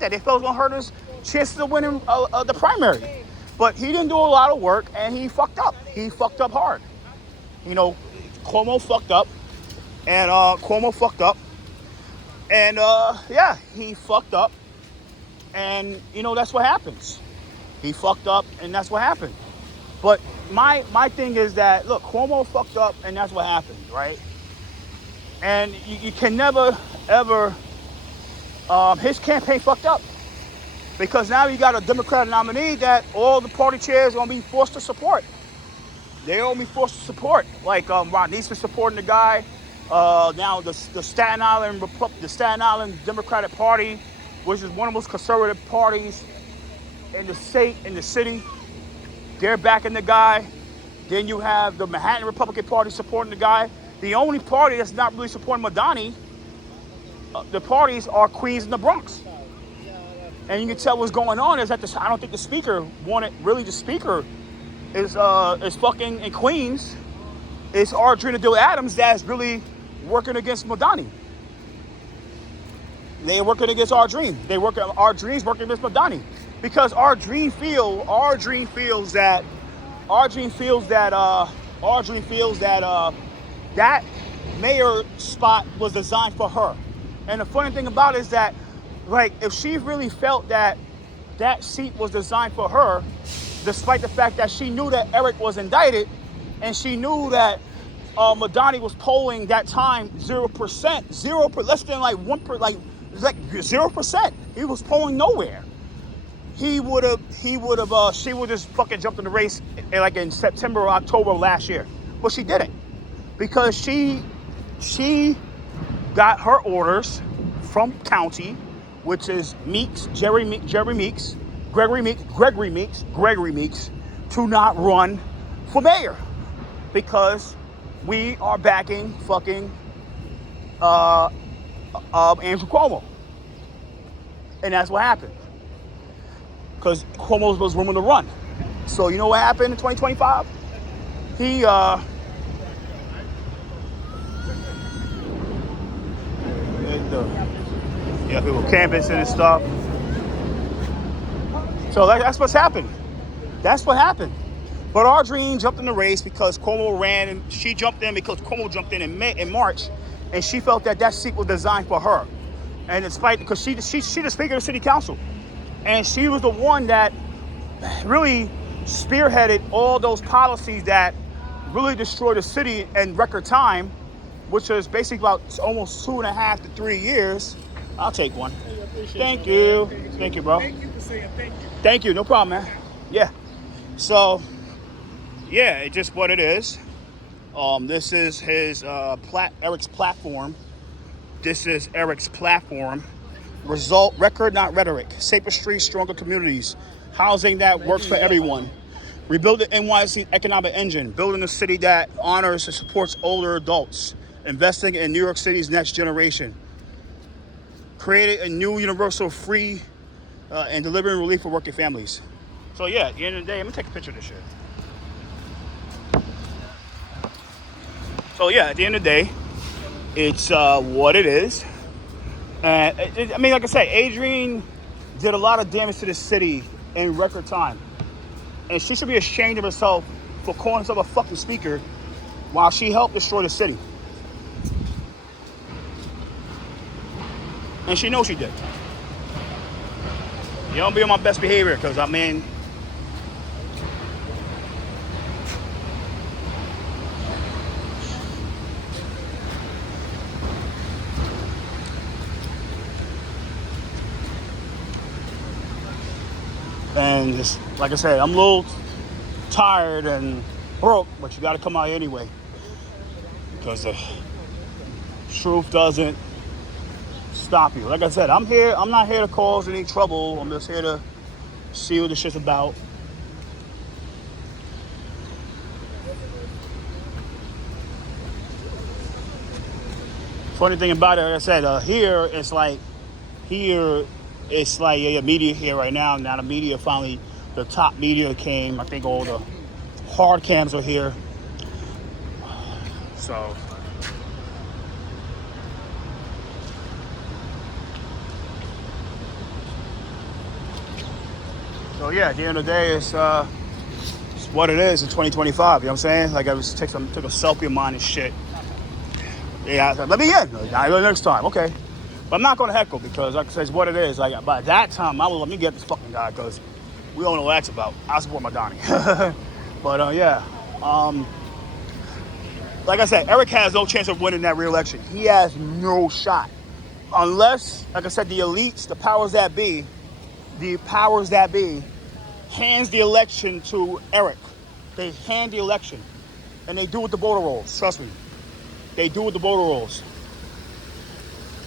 that. They felt it was gonna hurt his chances of winning the primary. But he didn't do a lot of work, and he fucked up. He fucked up hard. Cuomo fucked up, and he fucked up, and that's what happens. He fucked up, and that's what happened. But my thing is that, look, Cuomo fucked up, and that's what happened, right? And you can never, ever, his campaign fucked up. Because now you got a Democratic nominee that all the party chairs are going to be forced to support. They're going to be forced to support. Like Ron Neesmith supporting the guy. Now the Staten Island Democratic Party, which is one of the most conservative parties in the state, in the city, they're backing the guy. Then you have the Manhattan Republican Party supporting the guy. The only party that's not really supporting Madani, the parties are Queens and the Bronx. And you can tell what's going on is that I don't think the speaker wanted, really the speaker is fucking in Queens. It's Audrina Dill Adams that's really working against Madani. They're working against Audrine. Audrine's working against Madani. Because Audrine feels that that mayor spot was designed for her. And the funny thing about it is that, like, if she really felt that that seat was designed for her, despite the fact that she knew that Eric was indicted, and she knew that Madani was polling that time 0%, less than like 1%, like 0%. He was polling nowhere. She would have just fucking jumped in the race in September or October of last year. But she didn't, because she got her orders from county, which is Gregory Meeks, to not run for mayor, because we are backing fucking Andrew Cuomo. And that's what happened. Because Cuomo was rumored to run. So you know what happened in 2025? People canvassing and stuff. So that's what's happened. That's what happened. But Audrine jumped in the race because Cuomo ran, and she jumped in because Cuomo jumped in March, and she felt that seat was designed for her. And because she's the Speaker of the City Council, and she was the one that really spearheaded all those policies that really destroy the city in record time, which is basically about almost 2.5 to 3 years. I'll take one. Hey, I appreciate Thank that, you. man. Thank you, bro. Thank you for saying thank you. Thank you. No problem, man. Yeah. So, yeah, it's just what it is. This is his Eric's platform. This is Eric's platform. Result, record, not rhetoric. Safer streets, stronger communities. Housing that works for everyone. Rebuild the NYC economic engine. Building a city that honors and supports older adults. Investing in New York City's next generation. Creating a new universal free and delivering relief for working families. So yeah, at the end of the day, I'm gonna take a picture of this shit. So yeah, at the end of the day, it's what it is. And I mean, like I said, Adrienne did a lot of damage to this city in record time. And she should be ashamed of herself for calling herself a fucking speaker while she helped destroy the city. And she knows she did. You don't be on my best behavior, because I mean, and just, like I said, I'm a little tired and broke, but you got to come out anyway, because the truth doesn't stop you. Like I said, I'm here. I'm not here to cause any trouble. I'm just here to see what this shit's about. Funny thing about it, like I said, here it's like yeah, media here right now. Now the media finally, the top media came. I think all the hard cams are here. So yeah, at the end of the day, it's what it is in 2025. You know what I'm saying? Like, I was took a selfie of mine and shit. Yeah, I said, let me in. I'll go next time, okay. But I'm not going to heckle, because, like I said, it's what it is. Like, by that time, I will let me get this fucking guy, because we don't know what that's about. I support my Donnie. But yeah, like I said, Eric has no chance of winning that re-election. He has no shot, unless, like I said, the elites, the powers that be, hands the election to Eric. They hand the election, and they do with the voter rolls. Trust me, they do with the voter rolls.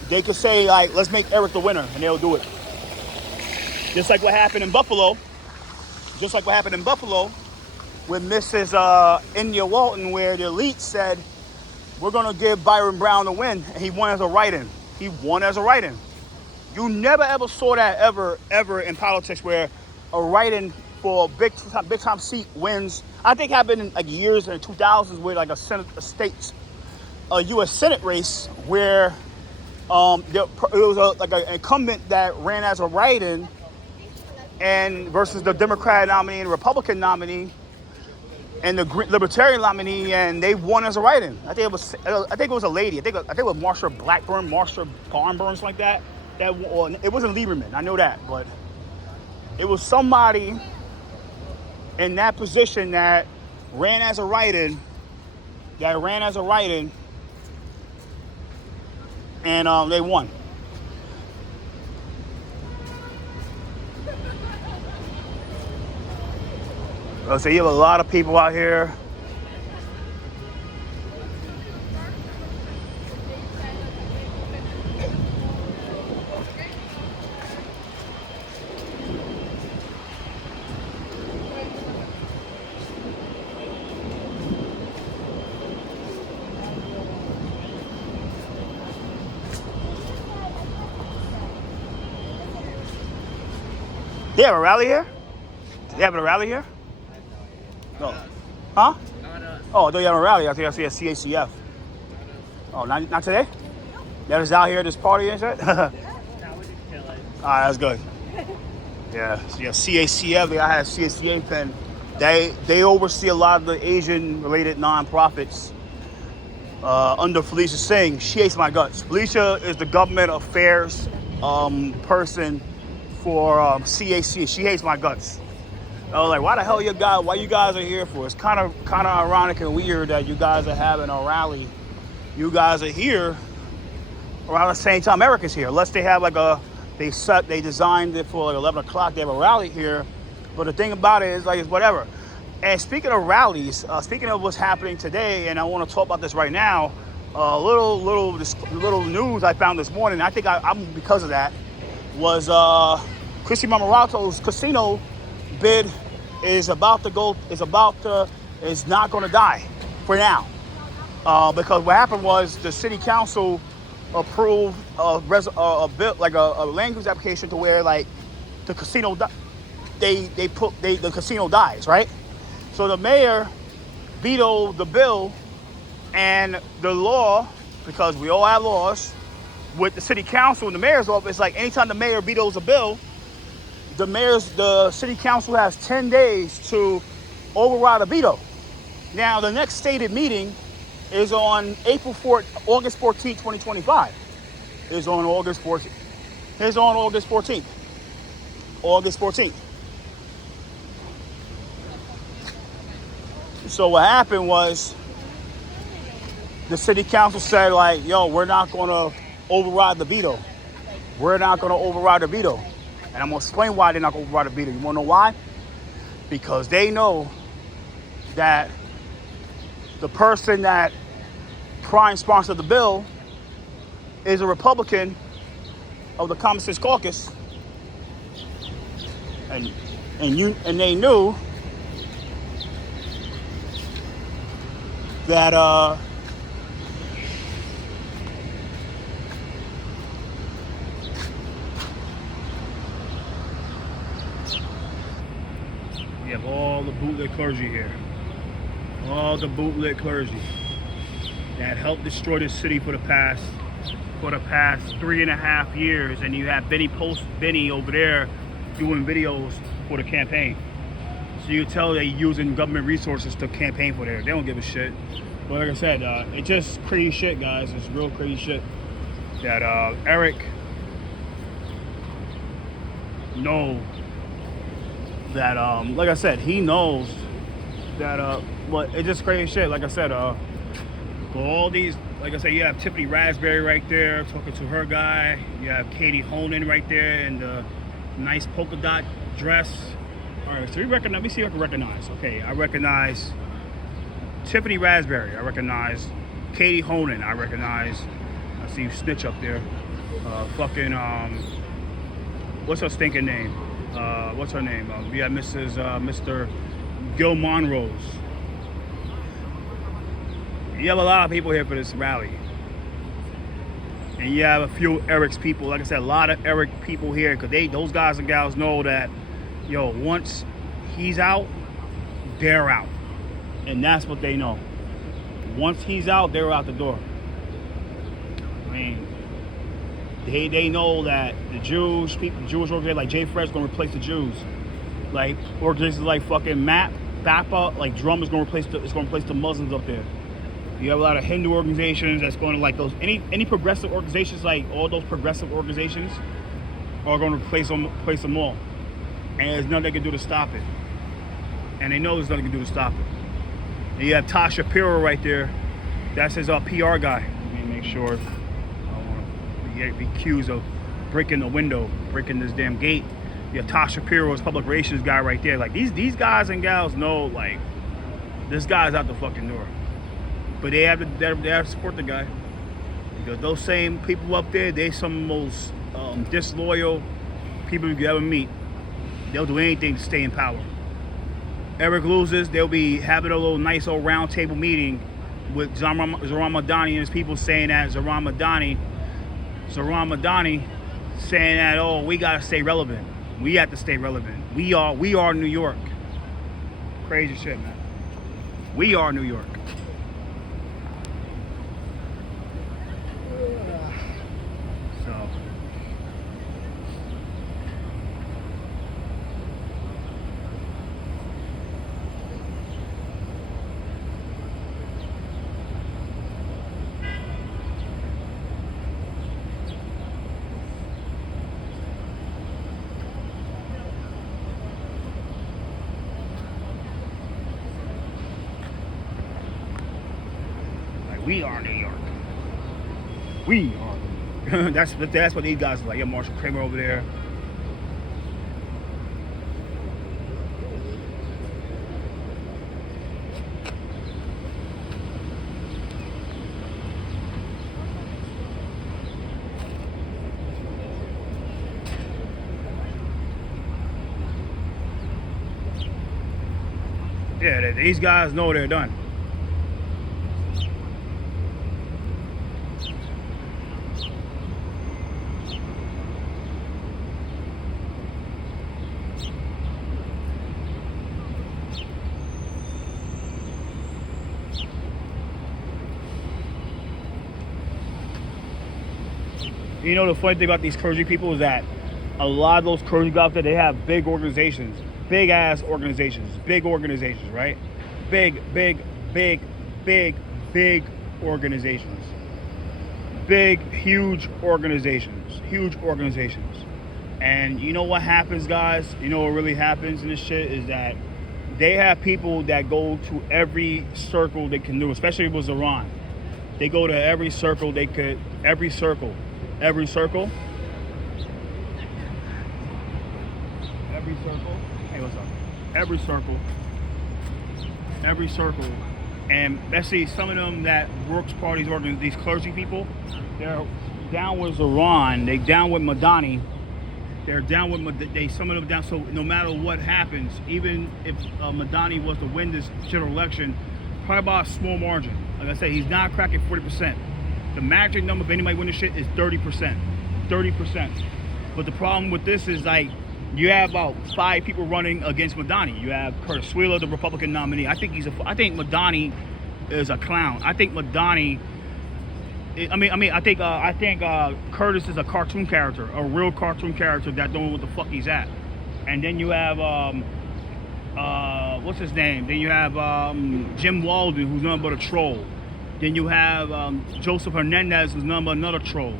They could say, like, let's make Eric the winner, and they'll do it. Just like what happened in Buffalo. With Mrs. India Walton, where the elite said, we're going to give Byron Brown the win, and he won as a write-in. You never ever saw that ever in politics, where a write-in for a big time seat wins. I think happened in like years in the 2000s, with like a U.S. Senate race, where it was an incumbent that ran as a write-in, and versus the Democrat nominee and Republican nominee and the Libertarian nominee, and they won as a write-in. I think it was a lady. I think it was Marsha Garnburns, like that. Or it wasn't Lieberman, I know that, but it was somebody in that position that ran as a write-in, and they won. So you have a lot of people out here. They have a rally here? They having a rally here? No. Huh? Oh, they have a rally. I think I see a CACF. Oh, not today? That is out here at this party and shit? Alright, that's good. Yeah, CACF, I had a CACA pen. They oversee a lot of the Asian-related nonprofits under Felicia Singh. She hates my guts. Felicia is the government affairs person for CAC. She hates my guts. Like, why the hell why you guys are here for? It's kind of ironic and weird that you guys are having a rally. You guys are here around the same time Eric is here. Unless they have they designed it for like 11 o'clock. They have a rally here. But the thing about it is, like, it's whatever. And speaking of rallies, speaking of what's happening today, and I want to talk about this right now, little news I found this morning. I think I'm because of that was Christy Marmorato's casino bid is not going to die for now. Because what happened was the city council approved a bill, like a land use application to where like the casino the casino dies, right? So the mayor vetoed the bill, and the law, because we all have laws with the city council and the mayor's office, like anytime the mayor vetoes a bill, the city council has 10 days to override a veto. Now the next stated meeting is on August 14th, 2025. Is on August 14th. August 14th. So what happened was the city council said, like, yo, we're not going to override the veto. And I'm going to explain why they're not going to override the veto. You want to know why? Because they know that the person that prime sponsored the bill is a Republican of the Common Sense Caucus, and they knew that you have all the Bootlick Clergy here. All the Bootlick Clergy that helped destroy this city for the past 3.5 years, and you have Benny over there doing videos for the campaign. So you can tell they're using government resources to campaign for there. They don't give a shit. But like I said, it's just crazy shit, guys. It's real crazy shit that Eric knows that, like I said, he knows that, but it's just crazy shit. Like I said, for all these, like I said, you have Tiffany Raspberry right there talking to her guy. You have Katie Honan right there in the nice polka dot dress. All right, so let me see if I can recognize. Okay, I recognize Tiffany Raspberry. I recognize Katie Honan. I see Snitch up there. What's her stinking name? What's her name? We have Mr. Gil Monrose. You have a lot of people here for this rally. And you have a few Eric's people. Like I said, a lot of Eric people here, because those guys and gals know that, yo, once he's out, they're out. And that's what they know. Once he's out, they're out the door. I mean, they know that the Jewish organizations like J. Fred's going to replace the Jews. Like organizations like fucking MAP, BAPA, like Drum is going to replace the Muslims up there. You have a lot of Hindu organizations that's going to, like, those any progressive organizations, like all those progressive organizations are going to replace them all. And there's nothing they can do to stop it. And they know there's nothing they can do to stop it. And you have Tosh Shapiro right there. That's his PR guy. Let me make sure. I don't want to be accused of breaking the window, breaking this damn gate. You have Tosh Shapiro, his public relations guy right there. Like, these guys and gals know, like, this guy's out the fucking door. But they have to support the guy, because those same people up there, they some of the most disloyal people you could ever meet. They'll do anything to stay in power. Eric loses, they'll be having a little nice old round table meeting with Zohran Madani and his people, saying that Zohran Madani saying that, oh, we gotta stay relevant. We have to stay relevant. We are New York. Crazy shit, man. We are New York. We are New York. We are. That's what these guys are like. Yeah, Marshall Kramer over there. Yeah, these guys know they're done. You know, the funny thing about these clergy people is that a lot of those clergy guys out there, they have big organizations, big ass organizations, right? Big organizations. Big, huge organizations. And you know what happens, guys? You know what really happens in this shit is that they have people that go to every circle they can do, especially if it was Iran. They go to every circle they could, every circle. Hey, what's up? Every circle. And especially some of them that works parties, these clergy people, they're down with Iran, they down with Madani, they're down with, some of them down, so no matter what happens, even if Madani was to win this general election, probably by a small margin. Like I say, he's not cracking 40%. The magic number of anybody winning shit is 30%. 30%. But the problem with this is, like, you have about 5 people running against Madani. You have Curtis Wheeler, the Republican nominee. I think Madani is a clown. I think Madani. I think Curtis is a cartoon character, a real cartoon character that don't know what the fuck he's at. And then you have what's his name? Then you have Jim Walden, who's nothing but a troll. Then you have Joseph Hernandez, who's nothing but another troll.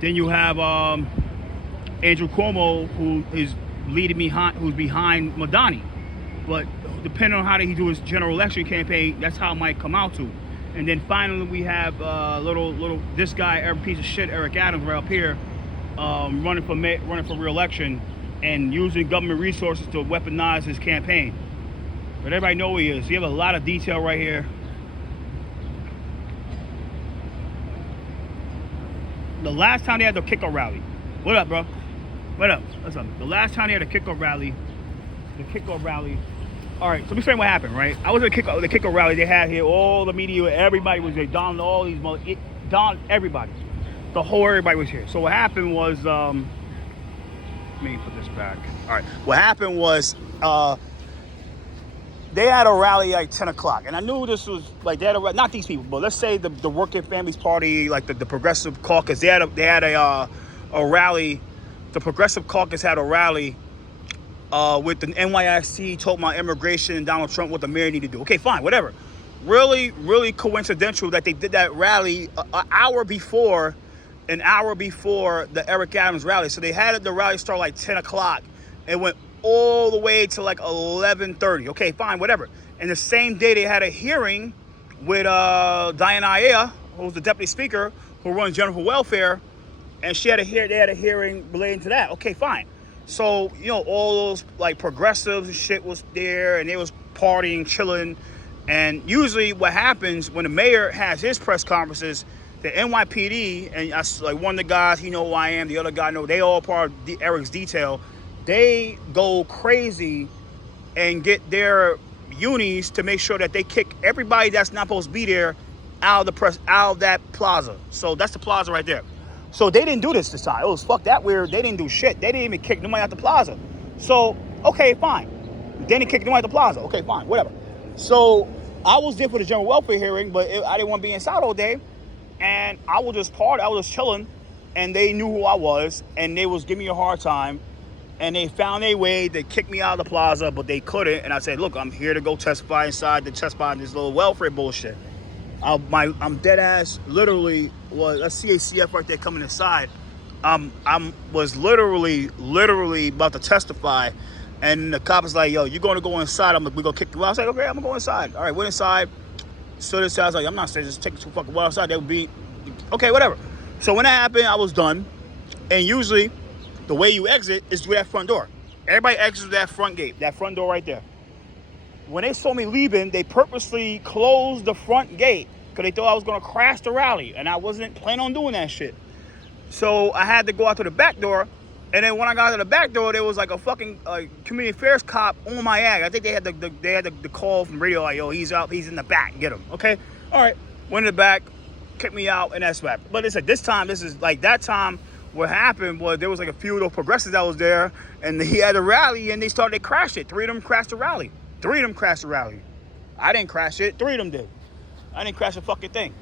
Then you have Andrew Cuomo, who is who's behind Madani. But depending on how he do his general election campaign, that's how it might come out to. And then finally we have this guy, piece of shit, Eric Adams, right up here, running for re-election and using government resources to weaponize his campaign. But everybody know who he is. You have a lot of detail right here. The last time they had the kickoff rally. What up, bro? What up? What's up? The last time they had a kickoff rally. All right, so let me explain what happened, right? I was at the kickoff rally. They had here all the media, everybody was there. Everybody. The whole everybody was here. So what happened was, let me put this back. All right, what happened was, they had a rally like 10 o'clock. And I knew this was, like, they had not these people, but let's say the Working Families Party, like the Progressive Caucus, they had a rally. The Progressive Caucus had a rally with the NYSC talking about immigration and Donald Trump, what the mayor needed to do. Okay, fine, whatever. Really, really coincidental that they did that rally an hour before the Eric Adams rally. So they had the rally start like 10 o'clock and went all the way to like 11:30. Okay, fine, whatever. And the same day they had a hearing with Diana Aya, who's the deputy speaker, who runs general welfare, and they had a hearing relating to that. Okay, fine. So, you know, all those like progressives and shit was there, and they was partying, chilling. And usually what happens when the mayor has his press conferences, the NYPD, and like one of the guys, he know who I am, the other guy know, they all part of Eric's detail. They go crazy and get their unis to make sure that they kick everybody that's not supposed to be there out of that plaza. So that's the plaza right there. So they didn't do this time. It was fuck that weird. They didn't do shit. They didn't even kick nobody out the plaza. So, okay, fine. They didn't kick nobody out the plaza. Okay, fine, whatever. So I was there for the general welfare hearing, but I didn't want to be inside all day. And I was just partying. I was just chilling. And they knew who I was. And they was giving me a hard time. And they found a way to kick me out of the plaza, but they couldn't. And I said, look, I'm here to go testify inside, to testify on this little welfare bullshit. I'm dead ass, literally, well, that's CACF right there coming inside. Was literally about to testify. And the cop was like, yo, you're going to go inside. We're going to kick you out. I was like, okay, I'm going to go inside. All right, went inside. So this I was like, I'm not saying just take it too fucking well outside. They would be okay, whatever. So when that happened, I was done. And usually, the way you exit is through that front door. Everybody exits through that front gate, that front door right there. When they saw me leaving, they purposely closed the front gate because they thought I was gonna crash the rally, and I wasn't planning on doing that shit. So I had to go out to the back door, and then when I got to the back door, there was like a fucking community affairs cop on my ass. I think they had the call from radio like, yo, he's out, he's in the back, get him. Okay, all right, went in the back, kicked me out, and that's what. But it's like this is like that time. What happened was there was like a few of those progressives that was there, and he had a rally, and they crashed it. 3 of them crashed the rally. 3 of them crashed the rally. I didn't crash it. 3 of them did. I didn't crash a fucking thing.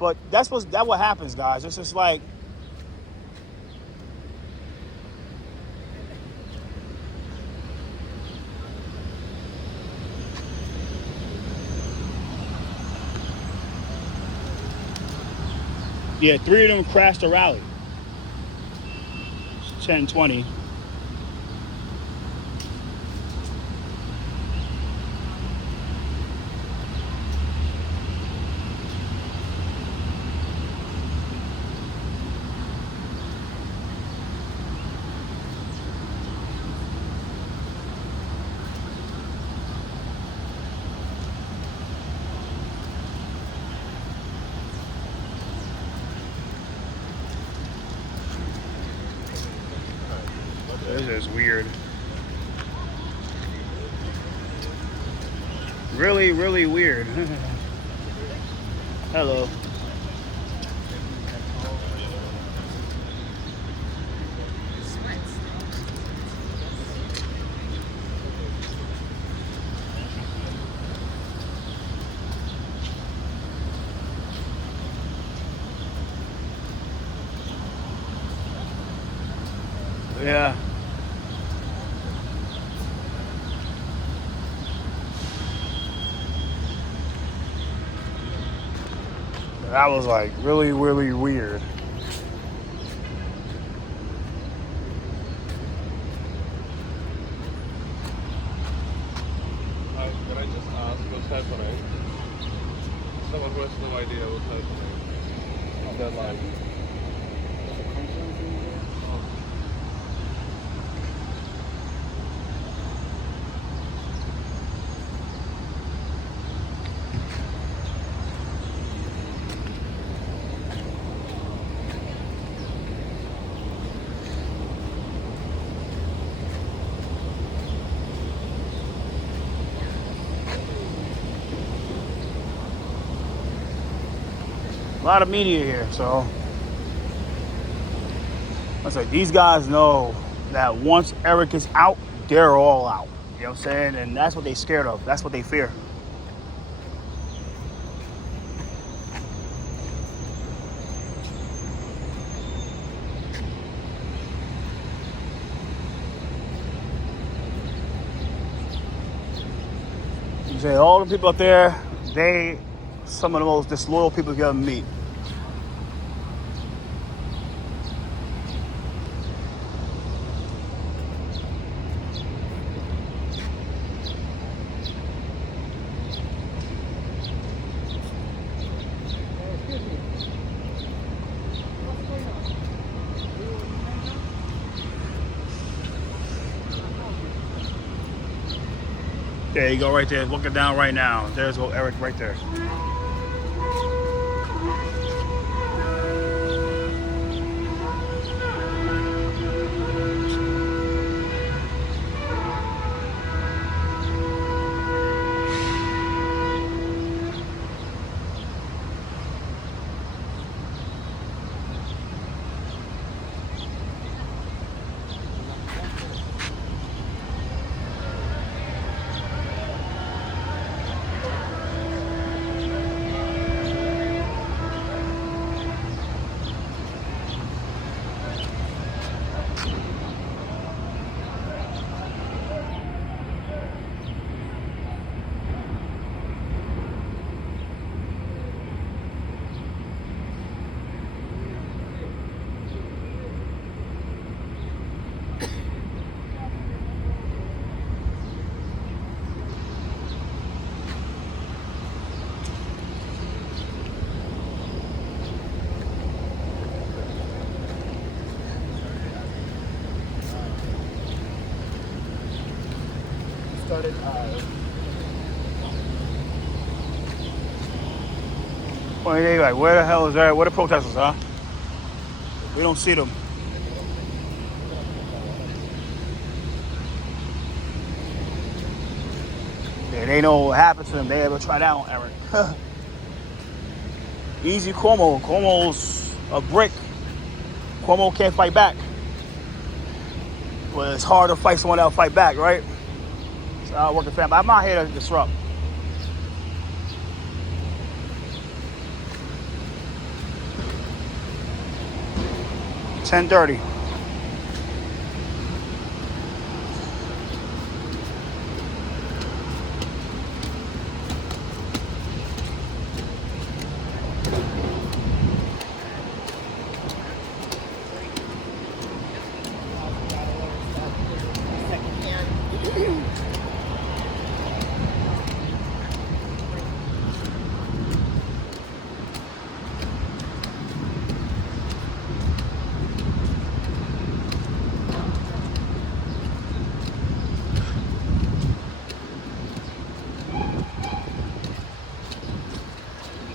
But that's what happens, guys. It's just like, yeah, 3 of them crashed the rally. 10-20. This is weird. Really, really weird. Hello. Yeah. That was like really, really weird. Can I just ask what's happening? Someone who has no idea what's happening on their life. A lot of media here, so I say these guys know that once Eric is out, they're all out. You know what I'm saying? And that's what they scared of. That's what they fear. You say all the people up there, they some of the most disloyal people you ever meet. There you go, right there. Looking down right now. There's old Eric right there. Well, they like, where the hell is that? Where the protesters, huh? We don't see them. Yeah, they know what happened to them. They ever tried out on Eric. Easy Cuomo. Cuomo's a brick. Cuomo can't fight back. Well, it's hard to fight someone that'll fight back, right? So I work in family. I'm not here to disrupt. $10:30.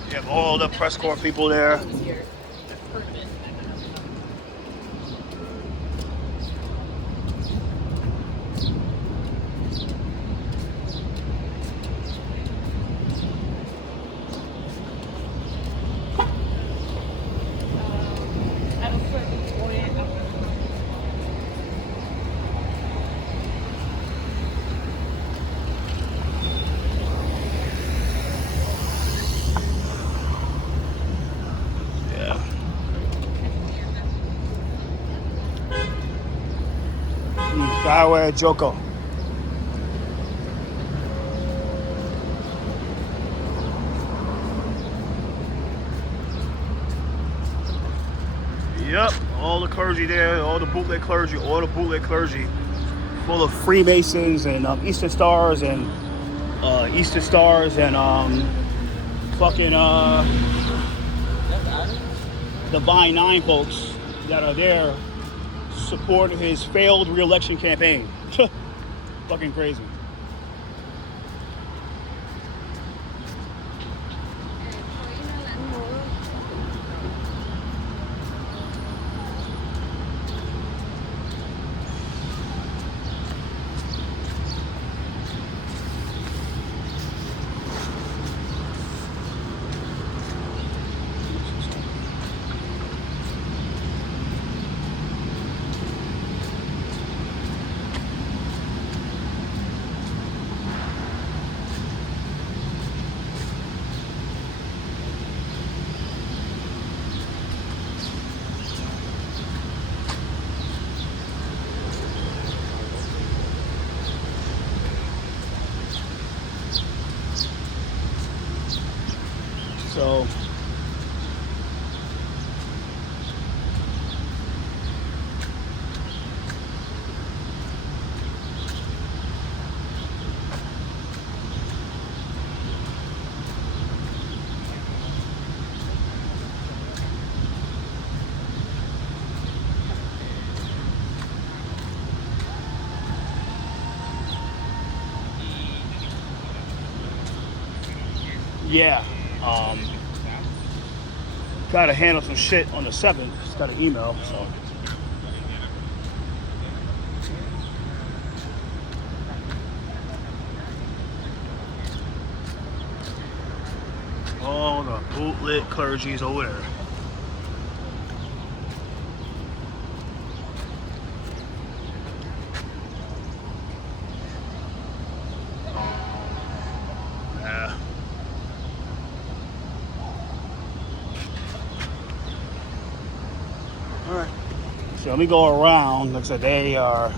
You have all the press corps people there. Skyway Joko. Yep, all the clergy there, all the bootlick clergy, full of Freemasons and Eastern Stars and fucking Divine Nine folks that are there supporting his failed re-election campaign. Fucking crazy. So yeah, gotta handle some shit on the 7th. Just got an email, so. All the Bootlick clergy's over there. Yeah. All right. So let me go around. Looks like they are.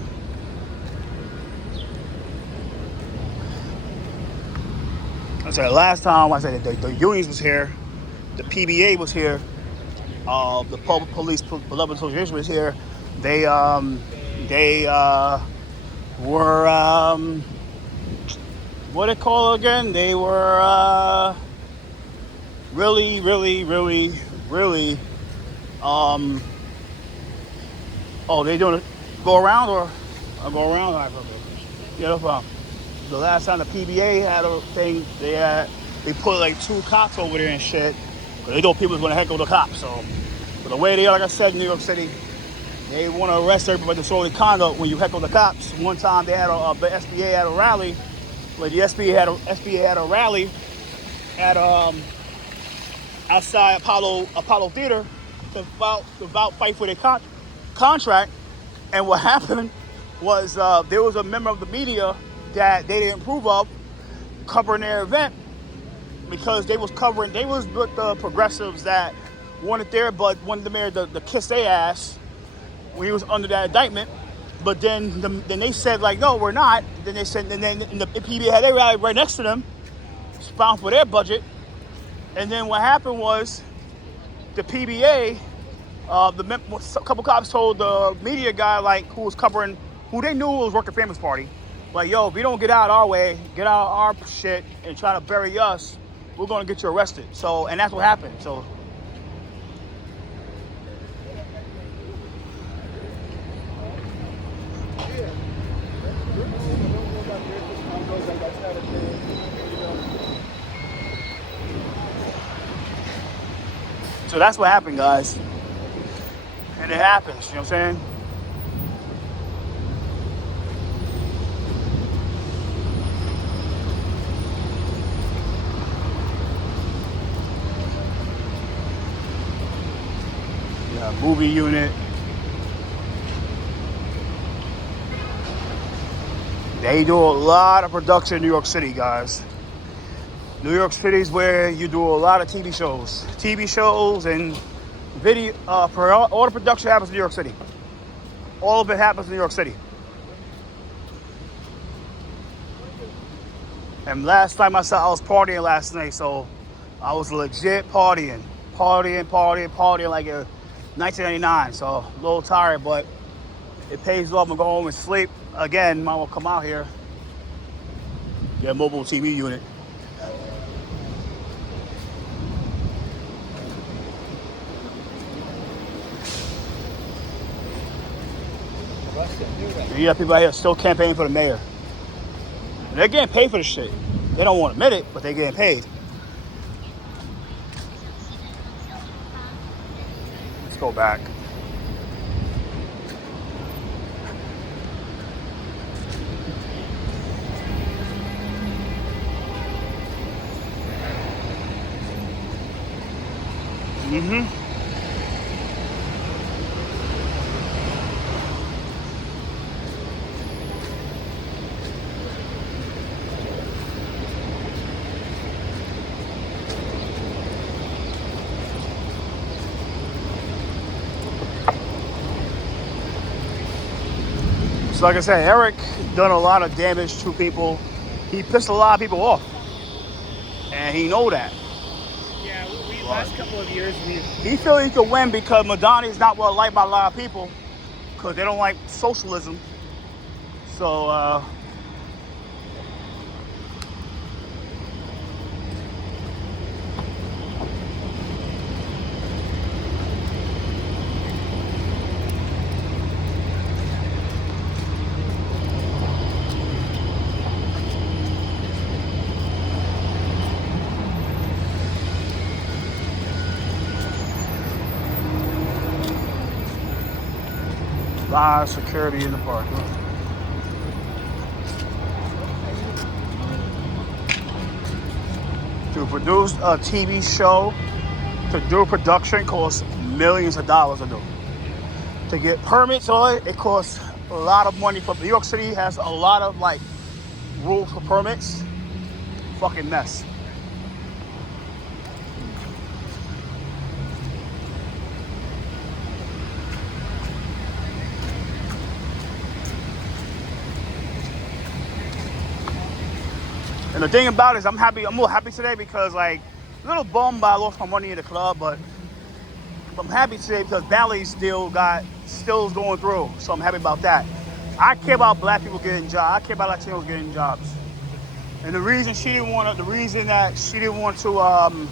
I said last time I said the unions was here, the PBA was here, the Public Police Beloved Association was here. They were what they call it again? They were really oh, they doing it go around or I'll go around? All right, okay. Yeah, no problem. the last time the PBA had a thing, they put like 2 cops over there and shit. Cause they thought people was gonna heckle the cops. So, but the way they are, like I said, in New York City, they want to arrest everybody for disorderly conduct when you heckle the cops. One time they had the SBA had a rally, where the SBA had a rally at outside Apollo Theater to fight for their contract. And what happened was there was a member of the media that they didn't approve of covering their event because they was with the progressives that wanted the mayor to kiss their ass when he was under that indictment. But then they said like, no, we're not. Then they said, and then the PBA had their rally right next to them, bound for their budget. And then what happened was the PBA, a couple cops told the media guy like who they knew was working Famous Party, like, yo, if you don't get out our way, get out our shit and try to bury us, we're gonna get you arrested. So, and that's what happened. So. So that's what happened, guys. And it happens, you know what I'm saying? Yeah, movie unit. They do a lot of production in New York City, guys. New York City is where you do a lot of TV shows and video. All the production happens in New York City. All of it happens in New York City. And last time I was partying last night, so I was legit partying like in 1999. So a little tired, but it pays off. I'm gonna go home and sleep again. Might well come out here, get a mobile TV unit. You got people out here still campaigning for the mayor. And they're getting paid for this shit. They don't want to admit it, but they're getting paid. Let's go back. So like I said, Eric done a lot of damage to people. He pissed a lot of people off. And he know that. Yeah, last couple of years he feel he could win because Madani is not well liked by a lot of people because they don't like socialism. So security in the parking lot. To produce a TV show, to do production costs millions of dollars to do. To get permits on it, it costs a lot of money. New York City has a lot of like rules for permits. Fucking mess. And the thing about it is I'm more happy today because like a little bummed I lost my money in the club, but I'm happy today because Valley still is going through. So I'm happy about that. I care about black people getting jobs. I care about Latinos getting jobs. And the reason that she didn't want to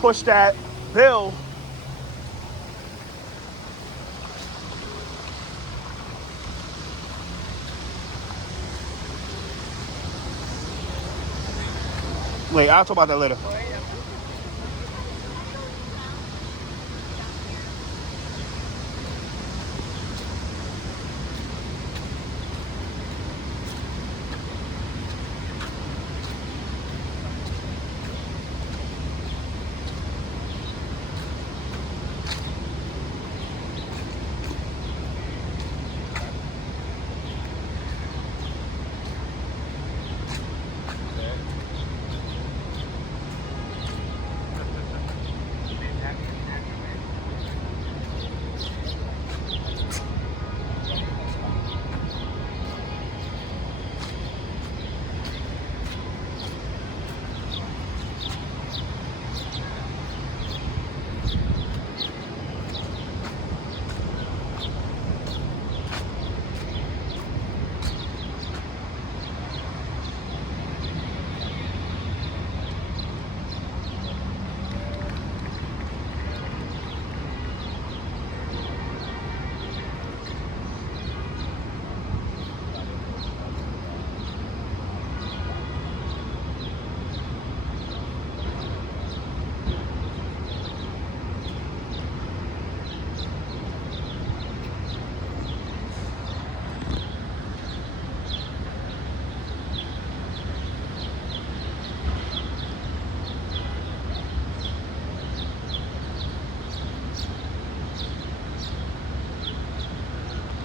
push that bill Wait, I'll talk about that later.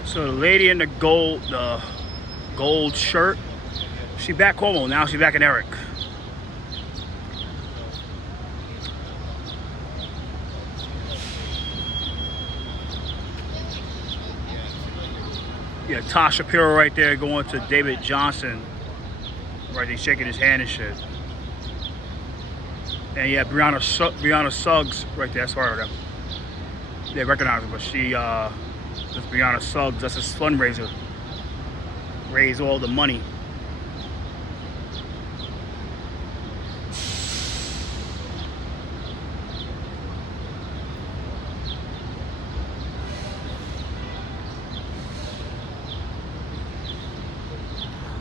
So the lady in the gold shirt, she back home now. She back in Eric. Yeah, Tosh Shapiro right there going to David Johnson. Right there, shaking his hand and shit. And yeah, Brianna Suggs right there. That's her. They recognize her, but she that's Brianna Suggs. That's his fundraiser. Raise all the money.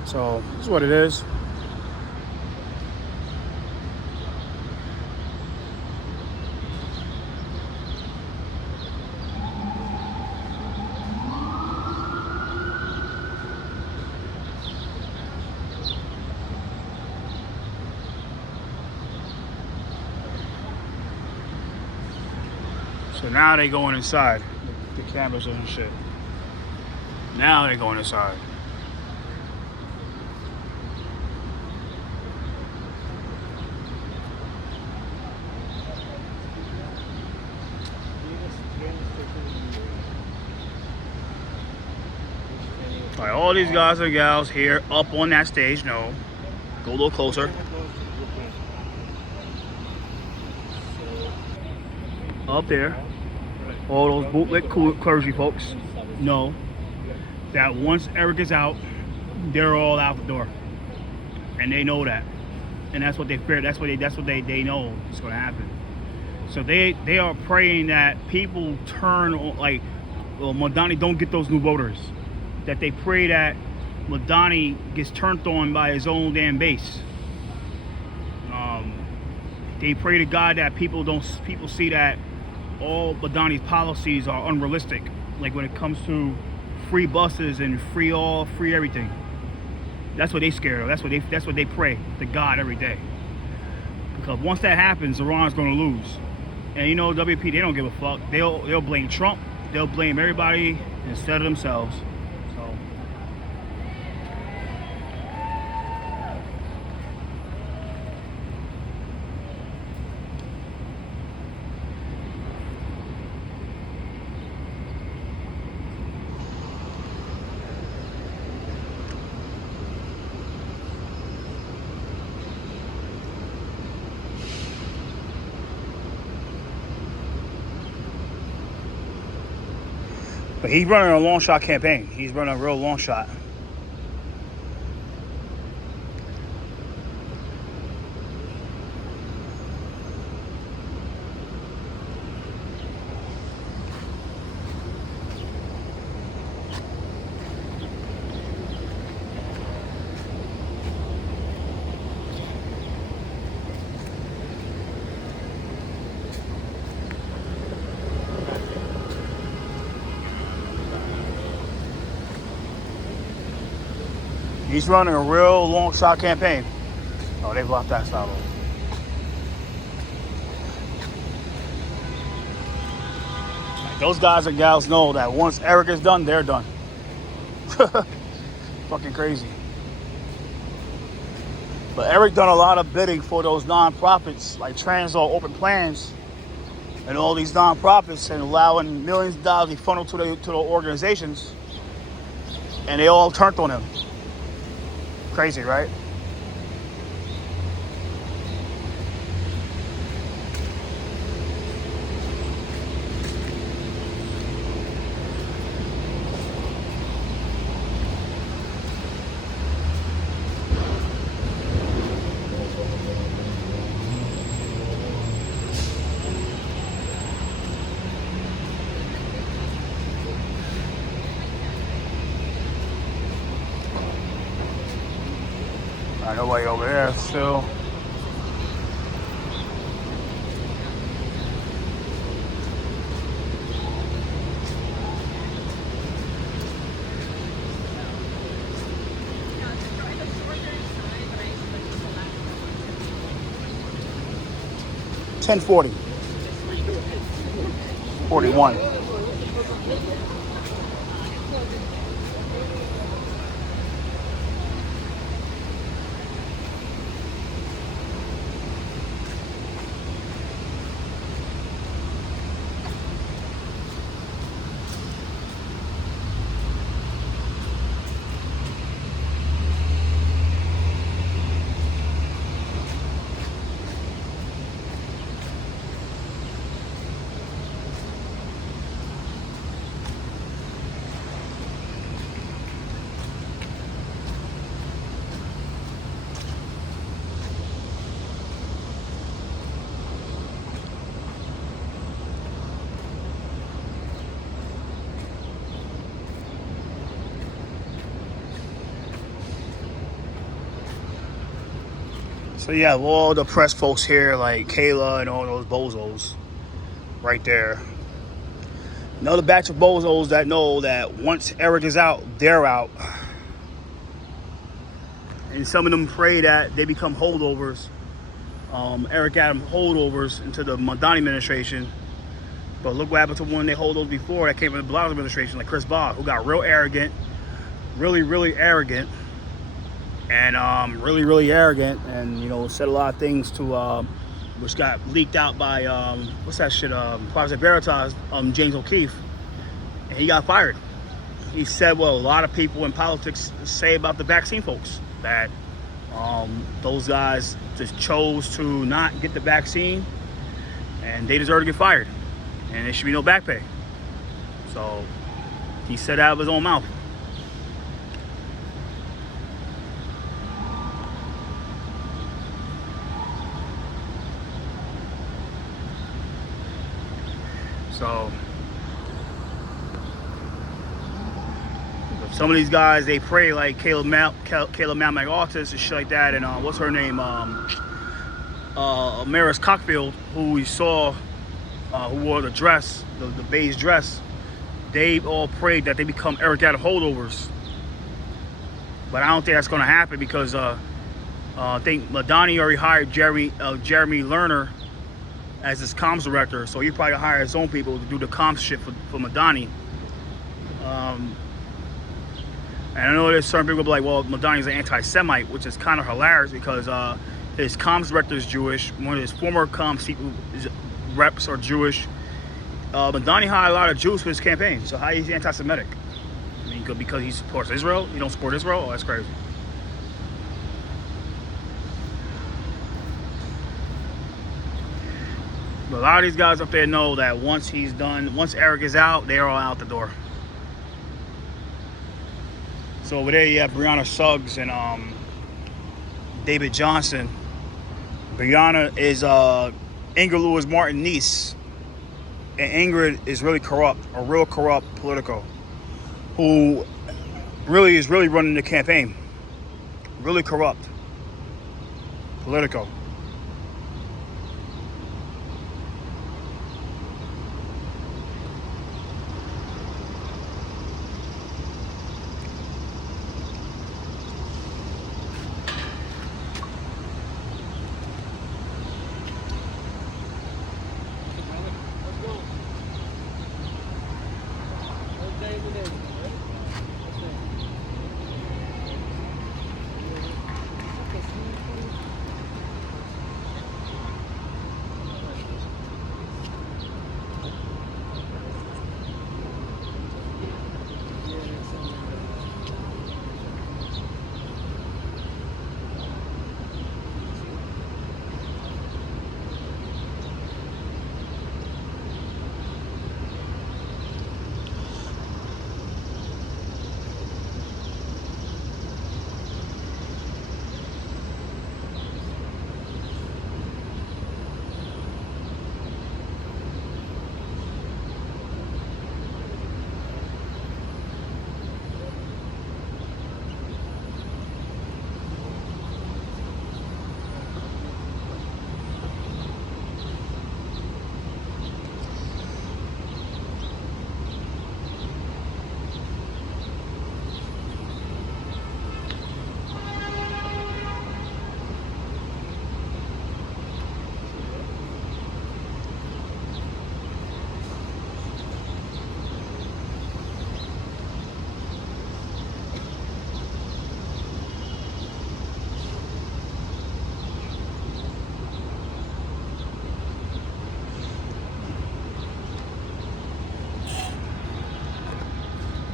So this is what it is. So now they going inside. The cameras and shit. Now they going inside. All right, all these guys and gals here up on that stage. No, go a little closer. Up there, all those bootlick clergy folks know that once Eric is out, they're all out the door, and they know that, and that's what they fear. That's what they know is going to happen. So they are praying that people turn on, like, well, Madani don't get those new voters. That they pray that Madani gets turned on by his own damn base. They pray to God that people see that all Madani's policies are unrealistic. Like when it comes to free buses and free everything. That's what they scared of. That's what they pray to God every day. Because once that happens, Iran's going to lose. And you know, WP, they don't give a fuck. They'll blame Trump. They'll blame everybody instead of themselves. But he's running a long shot campaign. He's running a real long shot. He's running a real long shot campaign. Oh, they blocked that side over. Those guys and gals know that once Eric is done, they're done. Fucking crazy. But Eric done a lot of bidding for those nonprofits like Transall Open Plans and all these nonprofits, and allowing millions of dollars to be funneled to the organizations, and they all turned on him. Crazy, right? Nobody over there still. $10.40. 41. So you have all the press folks here, like Kayla and all those bozos right there. Another batch of bozos that know that once Eric is out, they're out. And some of them pray that they become holdovers. Eric had them holdovers into the Madani administration. But look what happened to one they holdovers before that came from the Blasey administration, like Chris Bogg, who got real arrogant, really arrogant. And really arrogant, and said a lot of things to which got leaked out by what's that shit, Project Veritas, James O'Keefe, and he got fired. He said what a lot of people in politics say about the vaccine folks, that those guys just chose to not get the vaccine and they deserve to get fired, and there should be no back pay. So he said out of his own mouth. So some of these guys, they pray like Kayla McAuliffe and shit like that, and what's her name, Maris Cockfield, who we saw, who wore the dress, the beige dress. They all prayed that they become Eric Adams holdovers, but I don't think that's going to happen because I think Madani already hired Jeremy Lerner as his comms director, so he probably hire his own people to do the comms shit for Madani. And I know there's certain people be like, well, Madani's an anti-Semite, which is kind of hilarious because his comms director is Jewish. One of his former comms reps are Jewish. Madani hired a lot of Jews for his campaign, so how is he anti-Semitic? I mean, because he supports Israel? You don't support Israel? Oh, that's crazy. But a lot of these guys up there know that once he's done, once Eric is out, they're all out the door. So over there you have Brianna Suggs and David Johnson. Brianna is Ingrid Lewis Martin's niece. And Ingrid is really corrupt, a real corrupt politico who really is running the campaign. Really corrupt politico.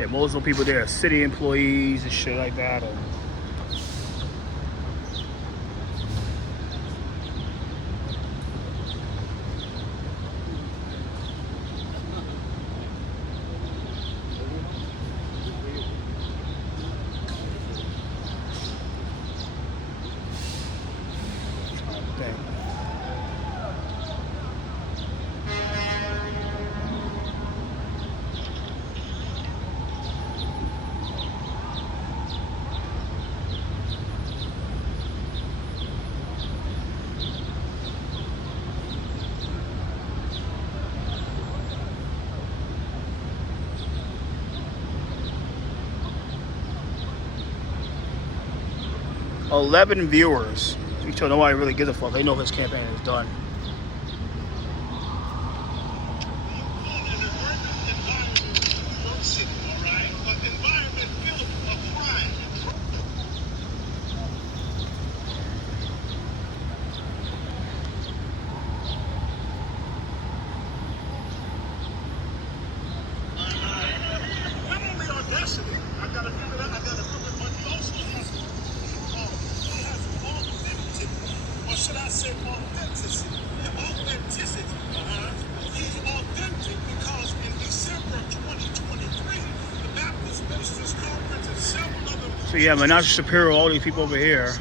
Yeah, most of the people there are city employees and shit like that. Or, dang. 11 viewers. You told nobody really gives a fuck. They know his campaign is done. So yeah, Menashe Shapiro, all these people over here.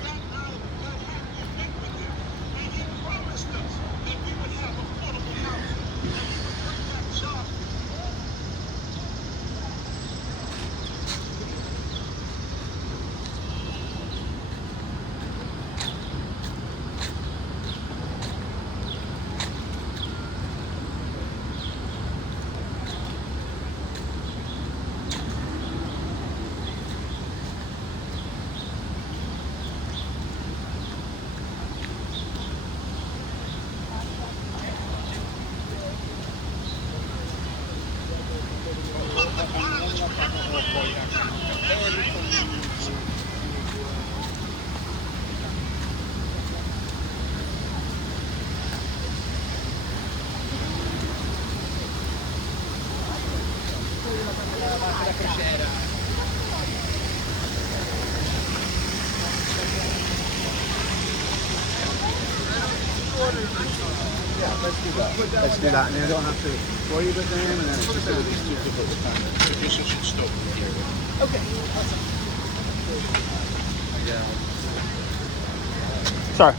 Let's do that, and then I don't have to worry about them, and then it's just going to be stupid all the time. Producer should stop here. Okay, awesome. Sorry.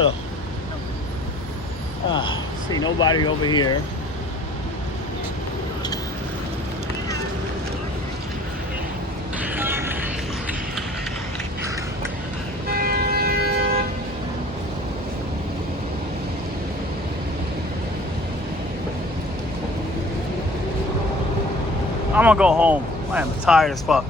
Hello. See nobody over here. I'm gonna go home. I am tired as fuck.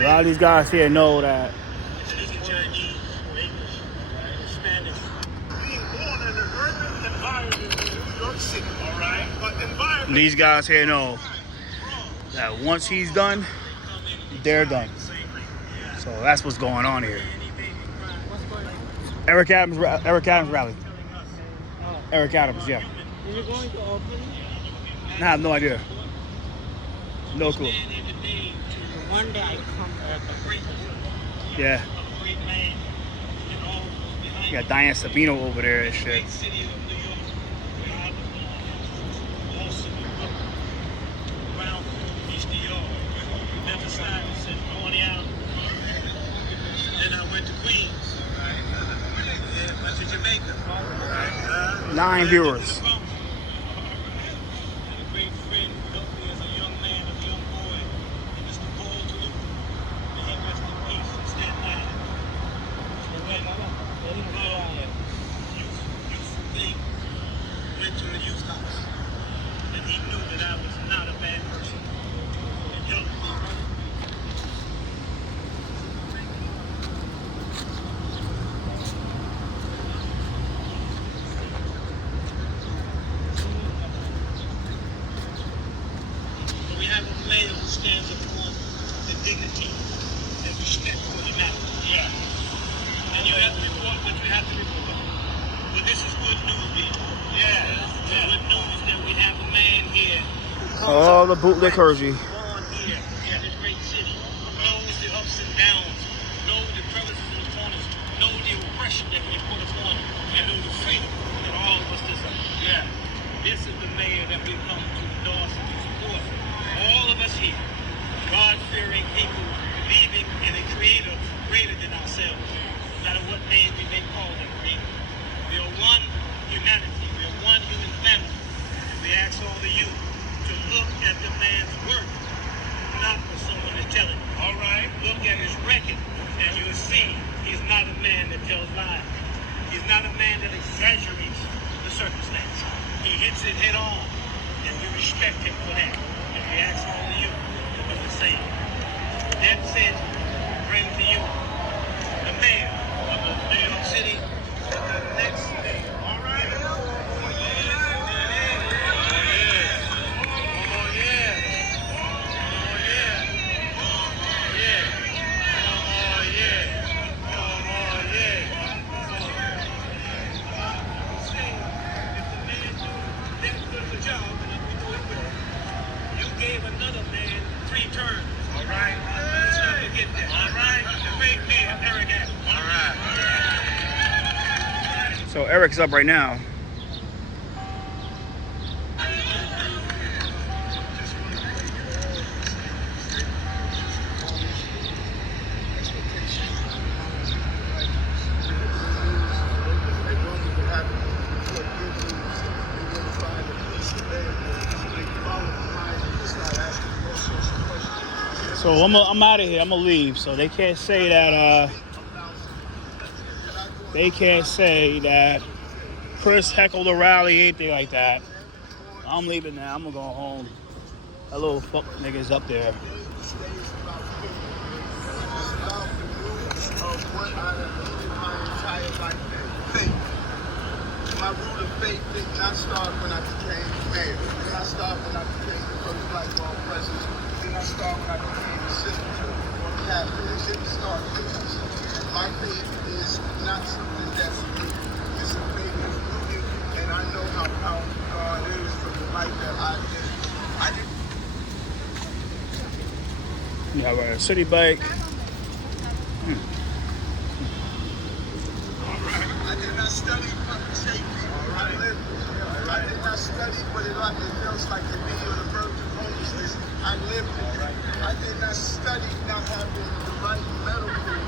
A lot of these guys here know that Speaking Chinese or English, right? Spanish. Being born in an urban environment in New York City, all right? But environment. these guys here know that once he's done, they're done. So that's what's going on here. Eric Adams rally. Eric Adams, yeah. Are you going to open? I have no idea. No clue. One day I come back. Yeah. You got Diane Savino over there and shit. Then I went to Queens. Yeah, went to Jamaica. 9 viewers. And a great friend who helped me as a young man, as a young boy, Mr. Paul Toulouse. May he rest in peace and stand by. Youthful thing went to a youth house, and he knew that I was not a bad person. And helped me. We have a man who stands upon the dignity and respect for humanity. Yeah. And you have to report what you have to report. But this is good news, people. Yeah. Good news that we have a man here. Oh, the Bootlick Clergy. Born here in this great city. Knows the ups and downs. Knows the crevices and the corners. Knows the oppression that we put upon him. And knows the freedom that all of us deserve. Yeah. This is the mayor that we come to endorse and to support. All of us here, God-fearing people, believing in a creator greater than ourselves, no matter what name we may call that creator. We are one humanity. We are one human family. We ask all of you to look at the man's work, not what someone is telling you. All right? Look at his record, and you'll see he's not a man that tells lies. He's not a man that exaggerates the circumstance. He hits it head on, and we respect him for that. And we ask all of you to do the same. That said, bring to you the mayor of New York City, the next day. All right? Oh, yeah. Oh, yeah. Oh, yeah. Oh, yeah. Oh, yeah. Oh, yeah. See, if the man do that good of a job, and we do it well, you gave another man 3 terms. All right? Let's not forget that. All right? The great mayor, Eric Adams. All right. So Eric's up right now. So I'm out of here. I'm gonna leave. So they can't say that. They can't say that Chris heckled a rally, anything like that. I'm leaving now. I'm gonna go home. That little fuck nigga's up there. My root of faith did not start when I became mayor. It did not start when I became the first black law president. It did not start when I became a senator or cabinet. It didn't start there. My faith is not something that's new. It's a faith that's rooted, and I know how powerful God is from the life that I live. I didn't. You have a city bike. I did not study public safety. I lived it. I did not study what it feels like to be on the verge of homelessness. I lived it. I did not study not having the right medical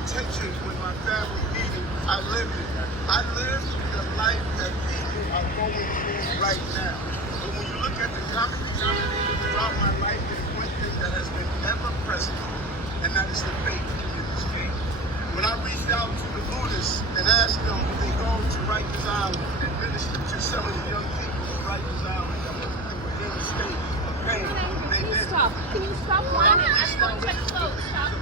attention when my family needed. I lived it. I lived the life that people are going through right now. But when you look at the common denominator throughout my life, there's one thing that has been ever present, and that is the faith in this faith. When I reached out to the Buddhists and asked them if they go to Rikers Island and minister to some of the young people of Rikers Island that were in a state of pain, they didn't. Stop. Can you stop whining? I'm going to check clothes. Stop.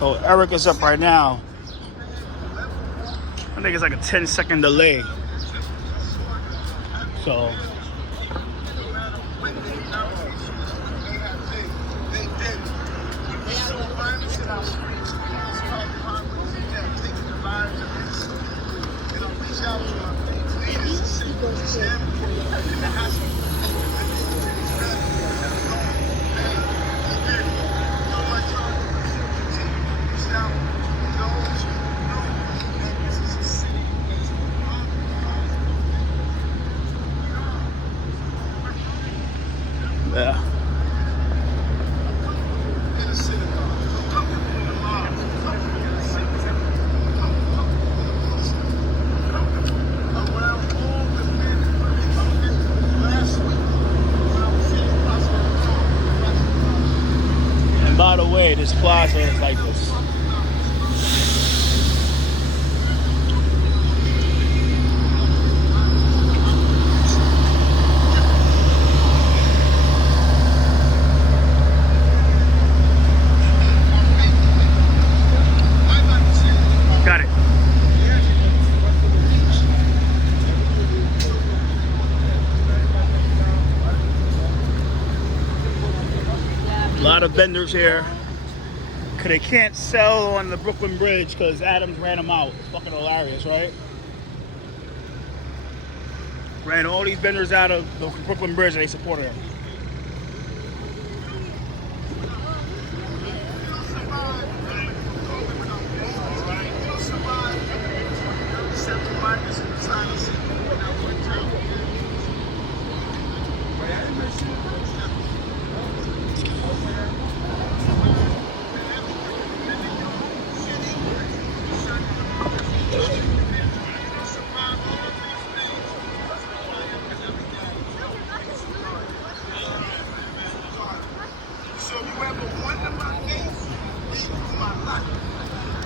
So Eric is up right now. I think it's like a 10-second delay. So yeah. And by the way, this plaza is like this. Got it. A lot of vendors here. Cause they can't sell on the Brooklyn Bridge because Adams ran them out. It's fucking hilarious, right? Ran all these vendors out of the Brooklyn Bridge and they supported him. So if you ever wonder my faith, read through my life.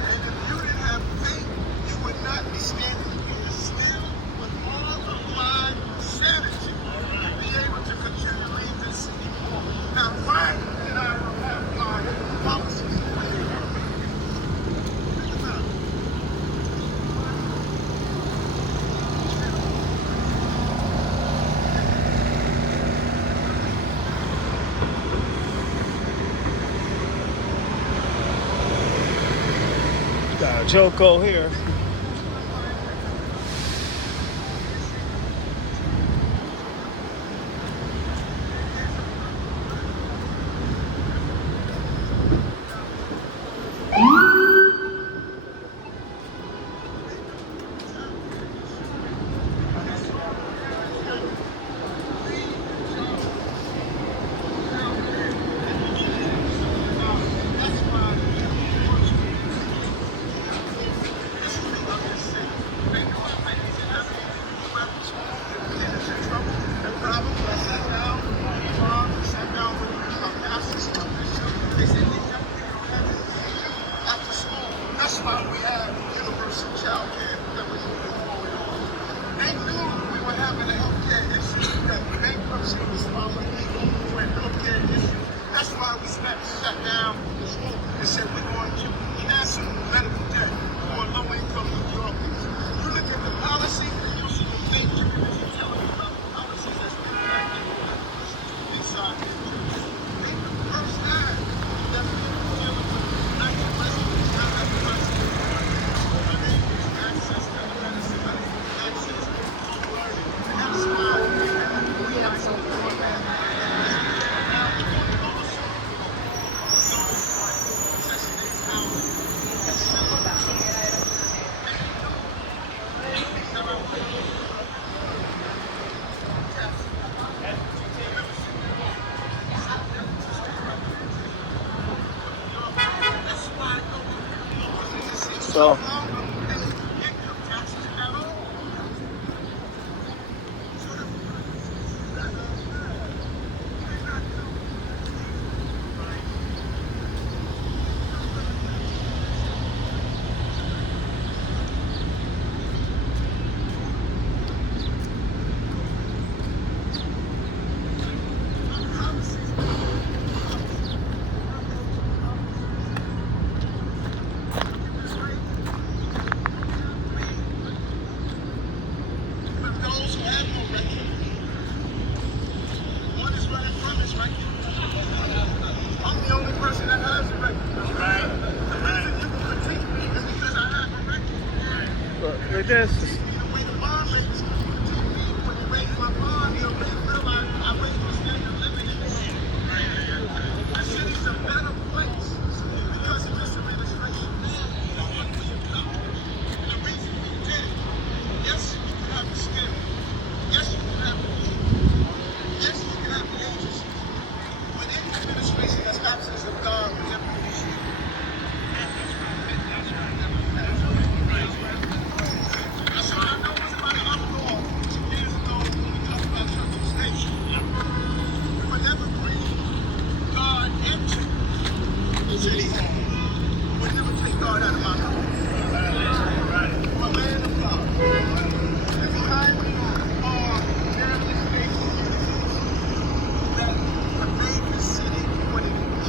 And if you didn't have faith, you would not be standing here still with all of my sanity to be able to continue to lead this city forward. Now, why did I have my policies the way they were? Think about it. Got a Joko here. That's why we have universal child care that we're moving forward on. They knew we were having a healthcare issue, that bankruptcy was following for a healthcare issue. That's why we shut down the school and said we're going to cancel medical debt for low-income New Yorkers. You look at the policy, and you'll see the things you can tell me about the policies that's impacting inside the think the first time that we were dealing with black residents not having access to medicine, access to learning. That's why we have some more that. So Like this. The way the bond rates, when they raise my bond, they'll realize I raised my standard of living in this city. The city's a better place because of this administration. And the reason we did it, yes, you can have the skill. Yes, you can have the need. Yes, you can have the agency. But in the administration, that's absence of God with every issue. That's what I know was about an outlaw 2 years ago when we talked about Central Station. We would never bring God into the city hall. We would never take God out of my home. I'm a man of God. It's time for various spaces that have made this city what it is.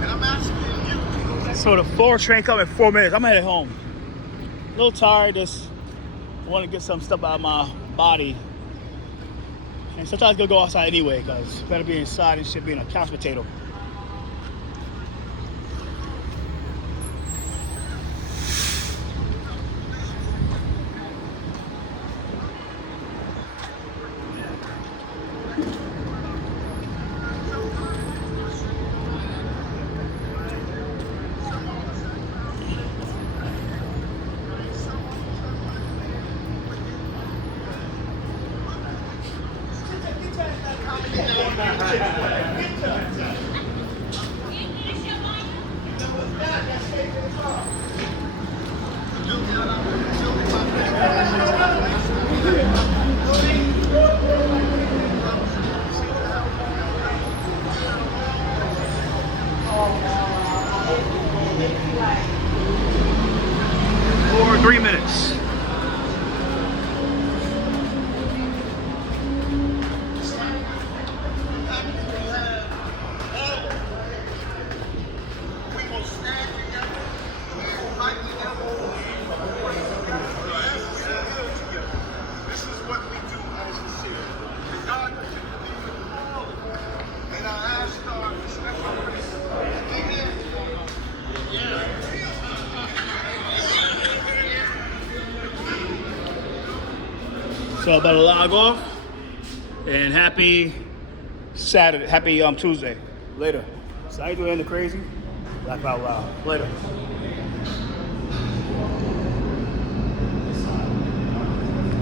And I'm asking you to go back. So the 4 train coming in 4 minutes. I'm headed home. A little tired. Just want to get some stuff out of my body. And sometimes I gotta go outside anyway, because better be inside and shit being a couch potato. For 3 minutes. We will stand together. We will fight together. This is what we do as a city. And God continually calling. And I ask our special grace. Amen. So I better log off. And happy Saturday, happy Tuesday. Later. So how you doing, the crazy? Laugh out loud. Later.